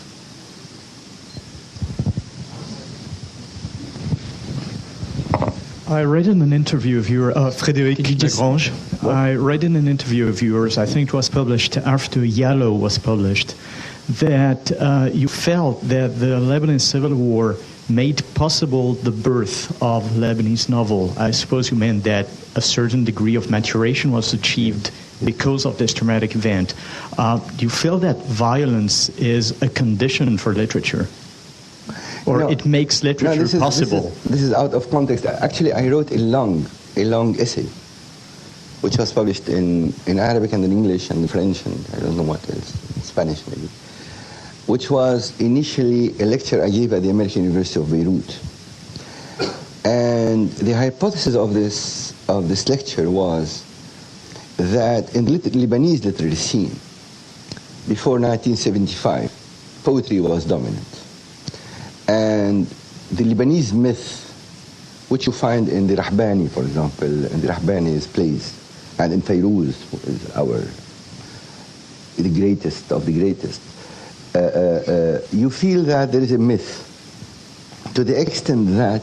I read in an interview of yours, Frédéric Lagrange, I read in an interview of yours, I think it was published after Yellow was published, that you felt that the Lebanese Civil War made possible the birth of Lebanese novel. I suppose you meant that a certain degree of maturation was achieved because of this traumatic event. Do you feel that violence is a condition for literature? Or no, it makes literature possible? This is out of context. Actually, I wrote a long essay, which was published in Arabic and in English and in French and I don't know what else, Spanish maybe, which was initially a lecture I gave at the American University of Beirut. And the hypothesis of this lecture was that in the Lebanese literary scene, before 1975, poetry was dominant. And the Lebanese myth, which you find in the Rahbani, for example, in the Rahbani's plays, and in Fairuz, who is the greatest of the greatest, you feel that there is a myth to the extent that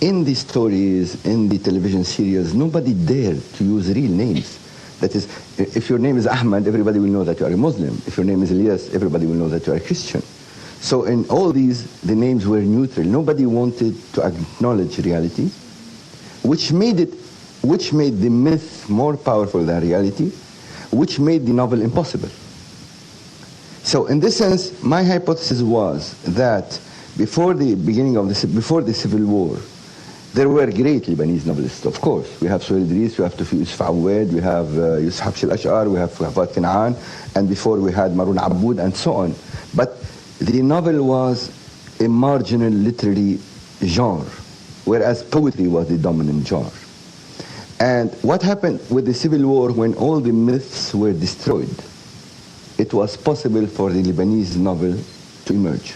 in the stories, in the television serials, nobody dared to use real names. That is, if your name is Ahmad, everybody will know that you are a Muslim. If your name is Elias, everybody will know that you are a Christian. So in all these, the names were neutral. Nobody wanted to acknowledge reality, which made the myth more powerful than reality, which made the novel impossible. So in this sense, my hypothesis was that before the beginning of before the Civil War, there were great Lebanese novelists, of course. We have Suhail Idris, we have Yusuf Awad, we have Yusuf Habshi al-Ash'ar, we have Fuad Kanaan, and before we had Maroon Aboud, and so on. But the novel was a marginal literary genre, whereas poetry was the dominant genre. And what happened with the Civil War, when all the myths were destroyed, it was possible for the Lebanese novel to emerge.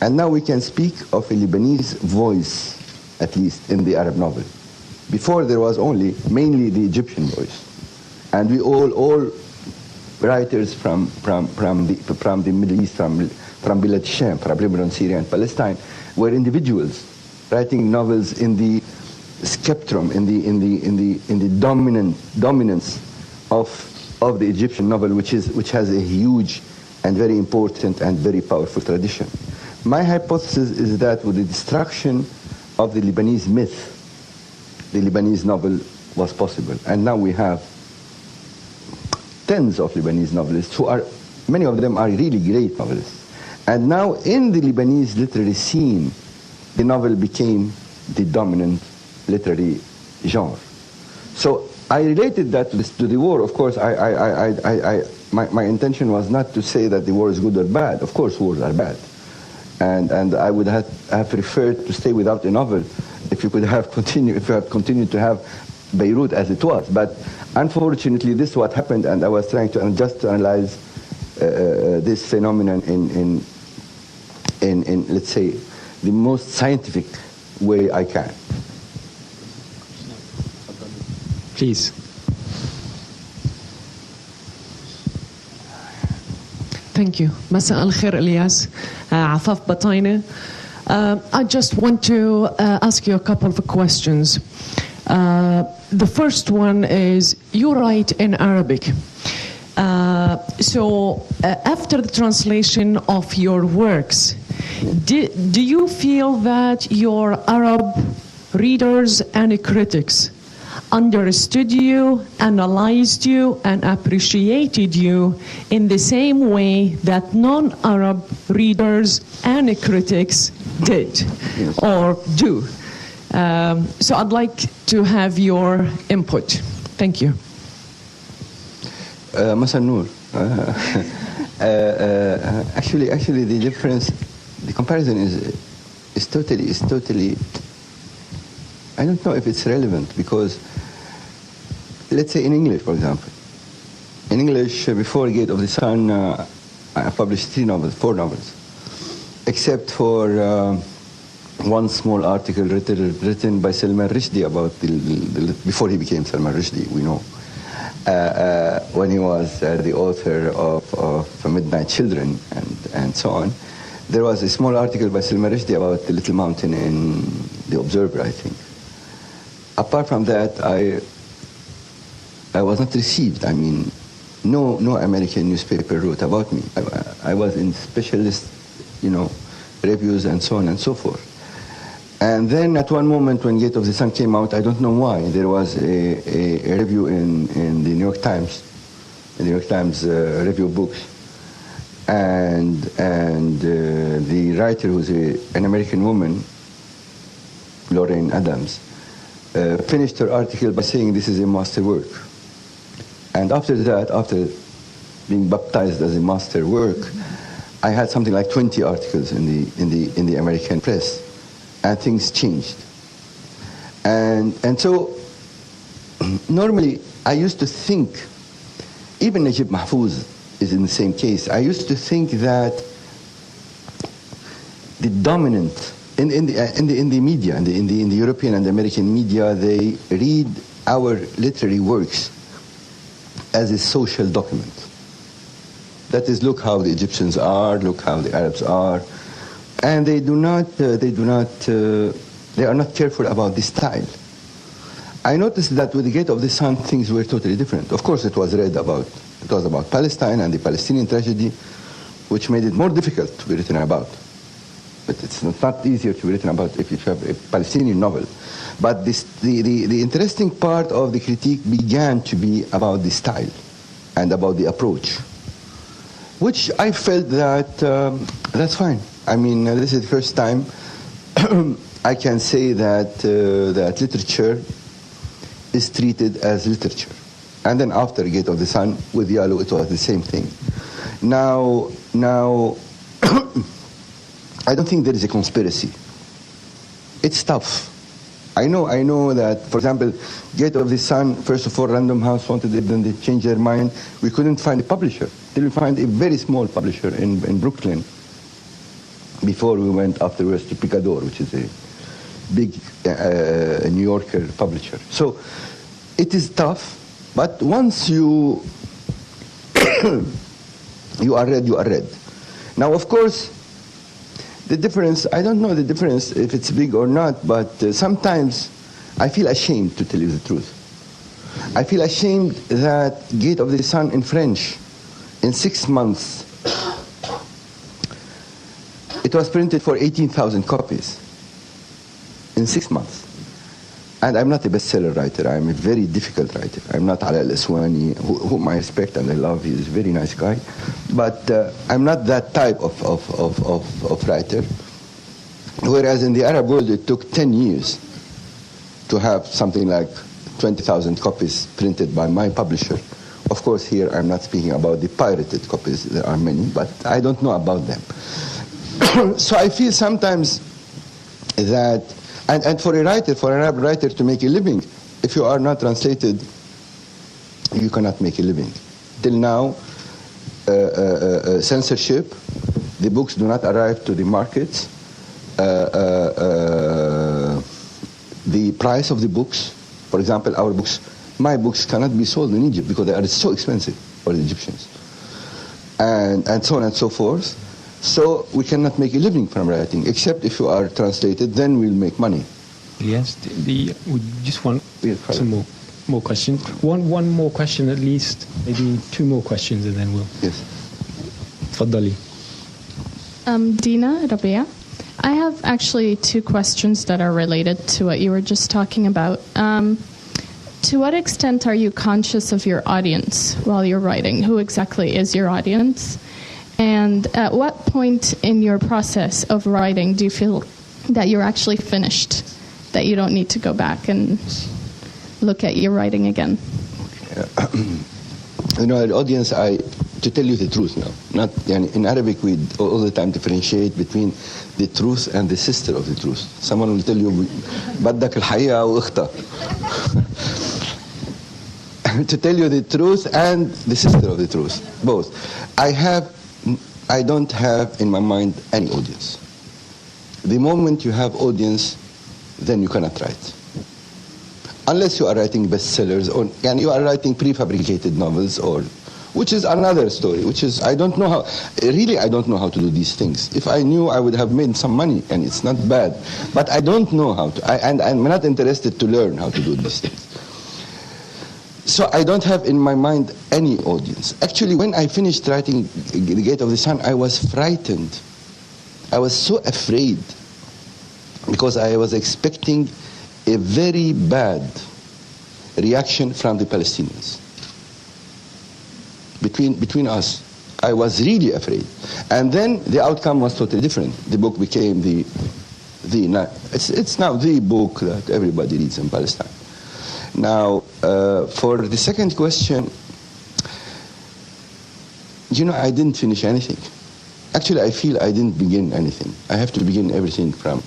And now we can speak of a Lebanese voice, at least in the Arab novel. Before there was only mainly the Egyptian voice. And we all writers from the Middle East, from Bilad Sham, from Lebanon, Syria, and Palestine, were individuals writing novels in the spectrum, in the dominance of the Egyptian novel, which has a huge and very important and very powerful tradition. My hypothesis is that with the destruction of the Lebanese myth, the Lebanese novel was possible. And now we have tens of Lebanese novelists who are, many of them are really great novelists. And now in the Lebanese literary scene, the novel became the dominant literary genre. So I related that to the war. Of course, my intention was not to say that the war is good or bad. Of course, wars are bad. And I would have preferred to stay without a novel if you had continued to have Beirut as it was. But unfortunately, this is what happened, and I was trying to just analyze this phenomenon in let's say the most scientific way I can. Please. Thank you. Masa al-Khair, Elias. Afaf Batayne. I just want to ask you a couple of questions. The first one is, you write in Arabic. So after the translation of your works, do you feel that your Arab readers and critics understood you, analyzed you, and appreciated you in the same way that non-Arab readers and critics did or do? So I'd like to have your input. Thank you. Masa Noor. Actually, the difference, the comparison is totally. I don't know if it's relevant, because let's say in English, for example. In English, before Gate of the Sun, I published 4 novels, except for one small article written by Salman Rushdie about before he became Salman Rushdie, we know, when he was the author of Midnight Children and so on. There was a small article by Salman Rushdie about the little mountain in The Observer, I think. Apart from that, I was not received. I mean, no American newspaper wrote about me. I was in specialist, reviews and so on and so forth. And then at one moment when Gate of the Sun came out, I don't know why, there was a review in the New York Times, review of books, and the writer, who's an American woman, Lorraine Adams, finished her article by saying this is a masterwork. And after that, after being baptized as a masterwork, I had something like 20 articles in the American press, and things changed. And so normally I used to think, even Najib Mahfouz is in the same case, I used to think that the dominant in the media, in the European and American media, they read our literary works as a social document. That is, look how the Egyptians are, look how the Arabs are, and they are not careful about the style. I noticed that with the Gate of the Sun, things were totally different. Of course, it was about Palestine and the Palestinian tragedy, which made it more difficult to be written about. But it's not easier to be written about if you have a Palestinian novel. But the interesting part of the critique began to be about the style and about the approach, which I felt that that's fine. I mean, this is the first time I can say that that literature is treated as literature. And then after Gate of the Sun with Yalo, it was the same thing. Now, I don't think there is a conspiracy. It's tough. I know that, for example, Gate of the Sun, first of all, Random House wanted it, then they changed their mind. We couldn't find a publisher. Till we find a very small publisher in Brooklyn before we went afterwards to Picador, which is a big New Yorker publisher. So it is tough, but once you you are read, you are read. Now, of course, the difference, I don't know the difference if it's big or not, but sometimes I feel ashamed to tell you the truth. I feel ashamed that Gate of the Sun in French, in 6 months, it was printed for 18,000 copies in 6 months. And I'm not a bestseller writer. I'm a very difficult writer. I'm not Ala al-Aswani, whom I respect and I love. He's a very nice guy. But I'm not that type of writer. Whereas in the Arab world, it took 10 years to have something like 20,000 copies printed by my publisher. Of course, here I'm not speaking about the pirated copies. There are many, but I don't know about them. So I feel sometimes that, and for a writer, for an Arab writer to make a living, if you are not translated, you cannot make a living. Till now, censorship, the books do not arrive to the markets, the price of the books, for example, our books, my books cannot be sold in Egypt because they are so expensive for the Egyptians, and so on and so forth. So we cannot make a living from writing, except if you are translated, then we'll make money. Yes, we just want some more questions. One more question at least, maybe 2 more questions, and then we'll. Yes. Tfaddali. Dina, Rabia, I have actually 2 questions that are related to what you were just talking about. To what extent are you conscious of your audience while you're writing? Who exactly is your audience? And at what point in your process of writing do you feel that you're actually finished, that you don't need to go back and look at your writing again? You know, the audience, to tell you the truth now, not in Arabic we all the time differentiate between the truth and the sister of the truth. Someone will tell you, بدك الحقيقة وأختها. To tell you the truth and the sister of the truth, both. I don't have in my mind any audience. The moment you have audience, then you cannot write. Unless you are writing bestsellers, or and you are writing prefabricated novels, or which is another story, which is, I don't know how, really I don't know how to do these things. If I knew, I would have made some money, and it's not bad. But I don't know how to, and I'm not interested to learn how to do these things. So I don't have in my mind any audience. Actually, when I finished writing The Gate of the Sun, I was frightened. I was so afraid, because I was expecting a very bad reaction from the Palestinians. Between us, I was really afraid. And then the outcome was totally different. The book became it's now the book that everybody reads in Palestine. Now, for the second question, you know, I didn't finish anything. Actually, I feel I didn't begin anything. I have to begin everything from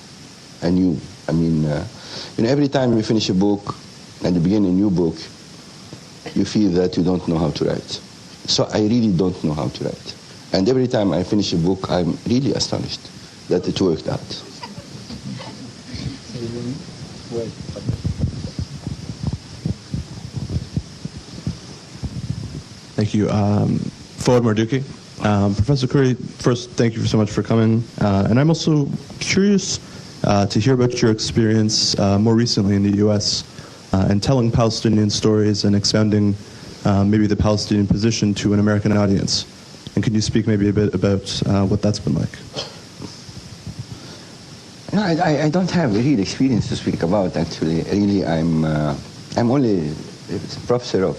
anew. I mean, you know, every time you finish a book and you begin a new book, you feel that you don't know how to write. So I really don't know how to write. And every time I finish a book, I'm really astonished that it worked out. Thank you. Fouad Marduki. Professor Khoury, first, thank you so much for coming. And I'm also curious to hear about your experience more recently in the U.S. And telling Palestinian stories and expounding maybe the Palestinian position to an American audience. And can you speak maybe a bit about what that's been like? No, I don't have a real experience to speak about, actually. Really, I'm only a professor of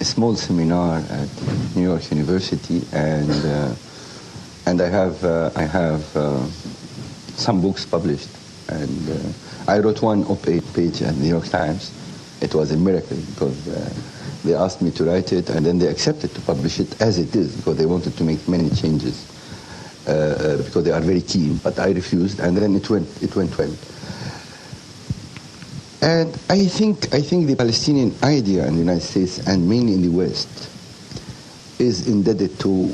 a small seminar at New York University, and And I have some books published. And I wrote one op-ed page at the New York Times. It was a miracle because they asked me to write it, and then they accepted to publish it as it is because they wanted to make many changes because they are very keen. But I refused, and then it went well. And I think the Palestinian idea in the United States and mainly in the West is indebted to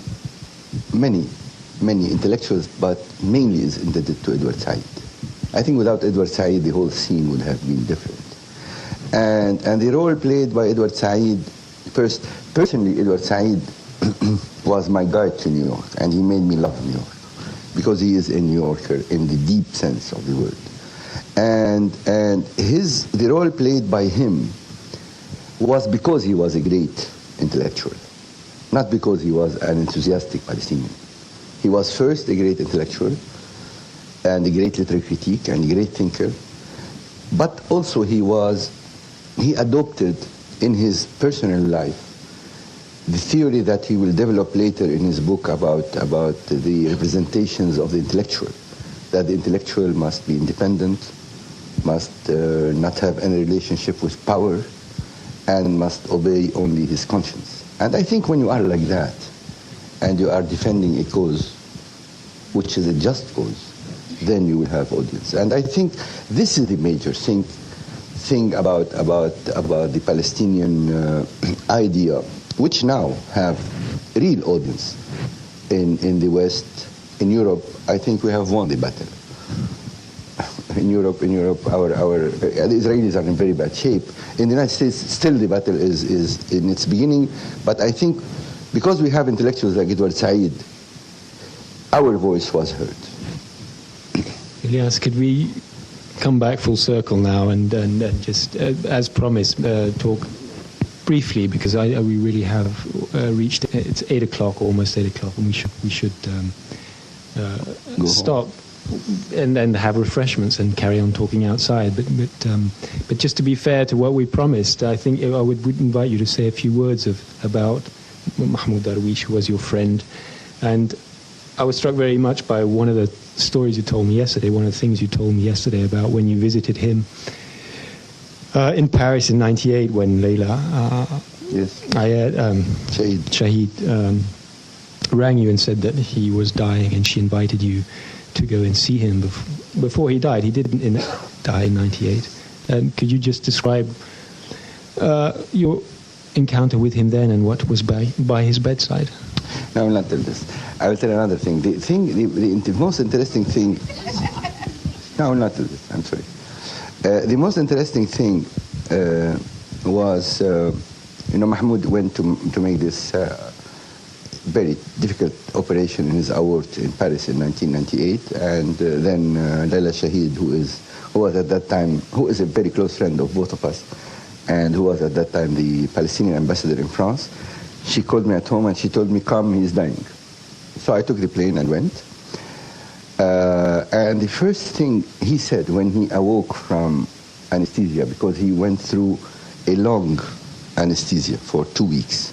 many intellectuals, but mainly is indebted to Edward Said. I think without Edward Said, the whole scene would have been different. And the role played by Edward Said, personally, Edward Said was my guide to New York, and he made me love New York because he is a New Yorker in the deep sense of the word. And the role played by him was because he was a great intellectual, not because he was an enthusiastic Palestinian. He was first a great intellectual and a great literary critic and a great thinker, but also he adopted in his personal life the theory that he will develop later in his book about the representations of the intellectual, that the intellectual must be independent, must not have any relationship with power, and must obey only his conscience. And I think when you are like that, and you are defending a cause which is a just cause, then you will have audience. And I think this is the major thing about the Palestinian idea, which now have real audience in the West. In Europe, I think we have won the battle. In Europe, the Israelis are in very bad shape. In the United States, still the battle is in its beginning. But I think because we have intellectuals like Edward Said, our voice was heard. Elias, could we come back full circle now and just, as promised, talk briefly, because we really have reached, it's 8 o'clock, almost 8 o'clock, and we should stop and then have refreshments and carry on talking outside. But just to be fair to what we promised, I think I would invite you to say a few words about Mahmoud Darwish, who was your friend. And I was struck very much by one of the stories you told me yesterday, one of the things you told me yesterday about when you visited him in Paris in '98 when Leila Shahid rang you and said that he was dying and she invited you to go and see him before he died. He didn't die in '98. Could you just describe your encounter with him then and what was by his bedside? No, I will not tell this. I will tell another thing. The most interesting thing... No, I will not tell this. I'm sorry. The most interesting thing was, Mahmoud went to make this very difficult operation in his aorta in Paris in 1998, and then Leila Shahid, who was at that time, who is a very close friend of both of us, and who was at that time the Palestinian ambassador in France, she called me at home and she told me, come, he's dying. So I took the plane and went. And the first thing he said when he awoke from anesthesia, because he went through a long anesthesia for 2 weeks,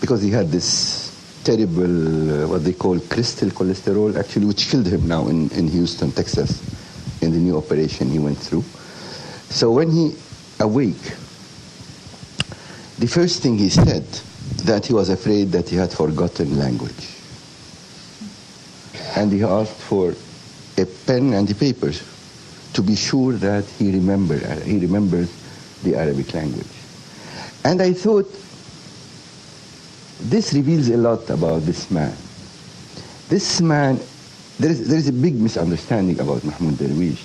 because he had this terrible, what they call crystal cholesterol, actually, which killed him now in Houston, Texas, in the new operation he went through. So when he awake, the first thing he said, that he was afraid that he had forgotten language. And he asked for a pen and the papers to be sure that he remembered the Arabic language. And I thought, this reveals a lot about this man. This man, there is a big misunderstanding about Mahmoud Darwish.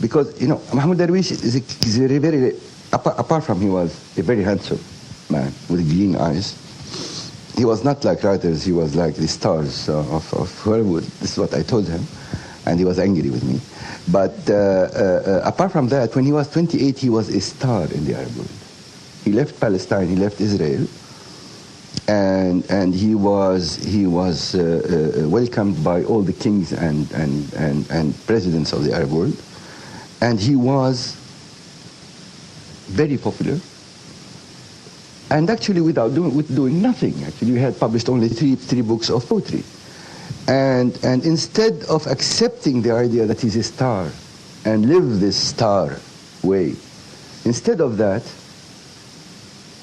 Because, Mahmoud Darwish is a very, apart from he was a very handsome man with green eyes, he was not like writers, he was like the stars of Hollywood. This is what I told him, and he was angry with me. But apart from that, when he was 28, he was a star in the Arab world. He left Palestine, he left Israel, and he was welcomed by all the kings and presidents of the Arab world, and he was very popular. And actually, with doing nothing, actually, we had published only three books of poetry. And instead of accepting the idea that he's a star and live this star way, instead of that,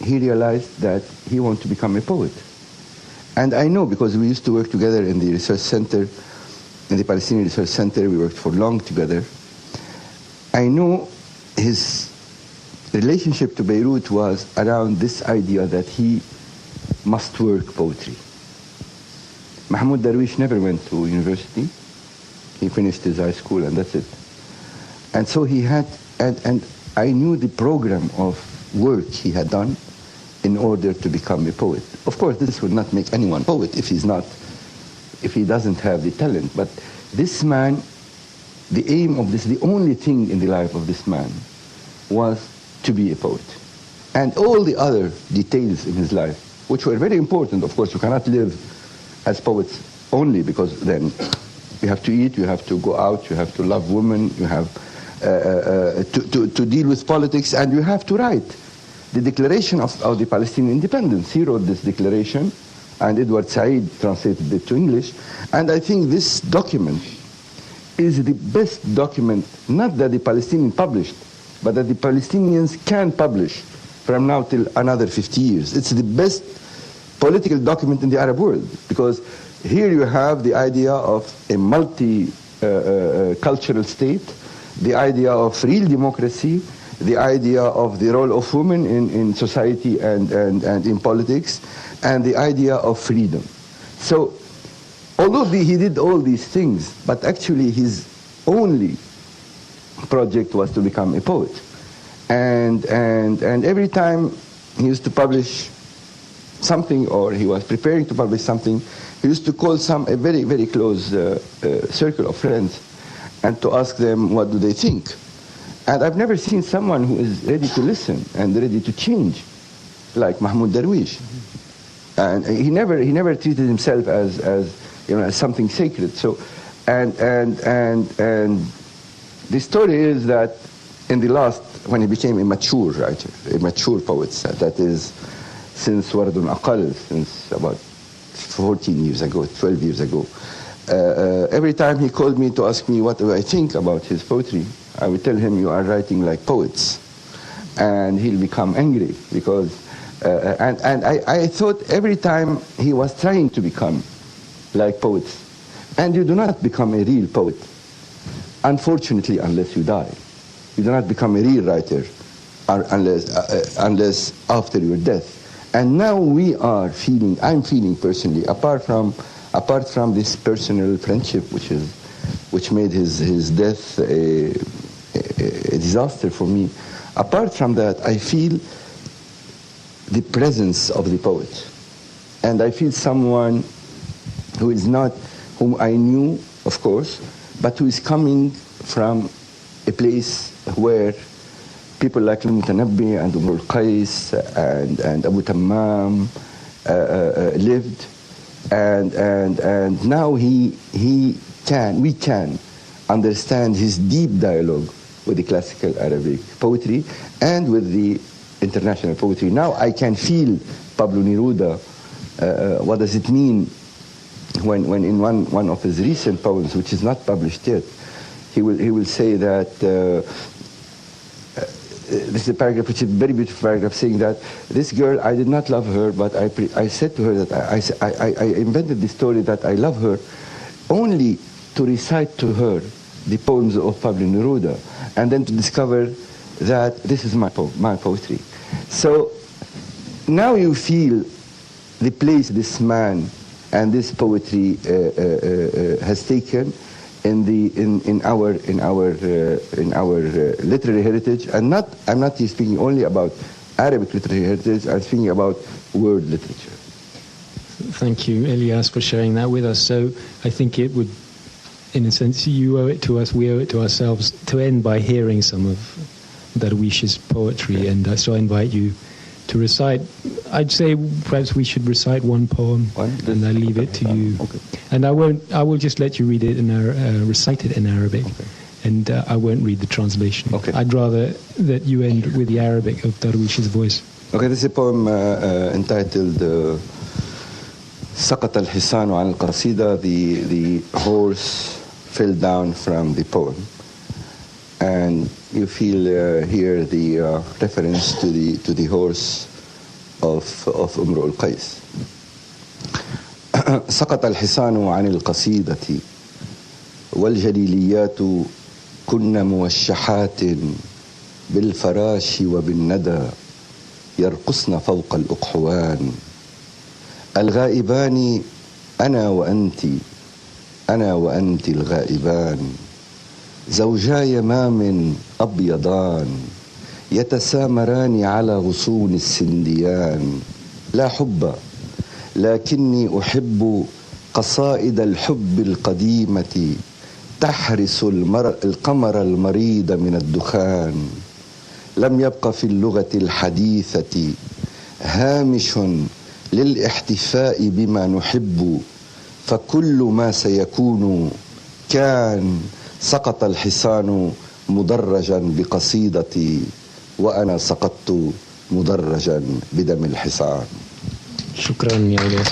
he realized that he wanted to become a poet. And I know, because we used to work together in the research center, in the Palestinian Research Center, we worked for long together. I know his relationship to Beirut was around this idea that he must work poetry. Mahmoud Darwish never went to university. He finished his high school and that's it. And so he had, and I knew the program of work he had done in order to become a poet. Of course, this would not make anyone poet if he doesn't have the talent. But this man, the aim of this, the only thing in the life of this man was to be a poet. And all the other details in his life, which were very important, of course, you cannot live as poets only, because then you have to eat, you have to go out, you have to love women, you have to deal with politics, and you have to write. The declaration of the Palestinian independence, he wrote this declaration, and Edward Said translated it to English. And I think this document is the best document, not that the Palestinians published, but that the Palestinians can publish from now till another 50 years. It's the best political document in the Arab world, because here you have the idea of a multi-cultural state, the idea of real democracy, the idea of the role of women in society and in politics, and the idea of freedom. So, although he did all these things, but actually his only project was to become a poet. And every time he used to publish something, or he was preparing to publish something, he used to call a very, very close circle of friends and to ask them what do they think. And I've never seen someone who is ready to listen and ready to change like Mahmoud Darwish. And he never treated himself as something sacred. So, and the story is that in the last, when he became a mature writer, a mature poet, that is since Wardun Aqal, since about 14 years ago, 12 years ago, every time he called me to ask me what do I think about his poetry, I would tell him, you are writing like poets. And he'll become angry because, I thought every time he was trying to become like poets. And you do not become a real poet, unfortunately, unless you die. You do not become a real writer unless after your death. And now I'm feeling personally, apart from this personal friendship, which made his death a disaster for me. Apart from that, I feel the presence of the poet. And I feel someone who is not, whom I knew, of course, but who is coming from a place where people like Al-Mutanabbi and Umar al-Qais and Abu Tammam lived. And now we can understand his deep dialogue with the classical Arabic poetry and with the international poetry. Now I can feel Pablo Neruda. What does it mean when in one of his recent poems, which is not published yet, he will say that this is a paragraph, which is a very beautiful paragraph, saying that this girl, I did not love her, but I said to her that I invented the story that I love her only to recite to her the poems of Pablo Neruda, and then to discover that this is my poetry. So now you feel the place this man and this poetry has taken in our literary heritage, and I'm not speaking only about Arabic literary heritage. I'm speaking about world literature. Thank you, Elias, for sharing that with us. So I think it would, in a sense, you owe it to us, we owe it to ourselves to end by hearing some of Darwish's poetry. And so I invite you to recite. I'd say perhaps we should recite one poem, and I leave it to you. Okay. And I will just let you read it recite it in Arabic, okay. And I won't read the translation. Okay. I'd rather that you end with the Arabic of Darwish's voice. Okay, this is a poem entitled سقط الحصان عن القصيدة, the horse fell down from the poem. And you feel here the reference to the horse of امرؤ القيس. سقط الحصان عن القصيدة والجليليات كن موشحات بالفراش وبالندى يرقصن فوق الأقحوان. الغائبان أنا وأنت الغائبان زوجا يمام أبيضان يتسامران على غصون السنديان. لا حب لكني أحب قصائد الحب القديمة تحرس القمر المريض من الدخان. لم يبق في اللغة الحديثة هامش للاحتفاء بما نحب فكل ما سيكون كان. سقط الحصان مدرجا بقصيدتي وأنا سقطت مدرجا بدم الحصان. شكرا يا إلياس.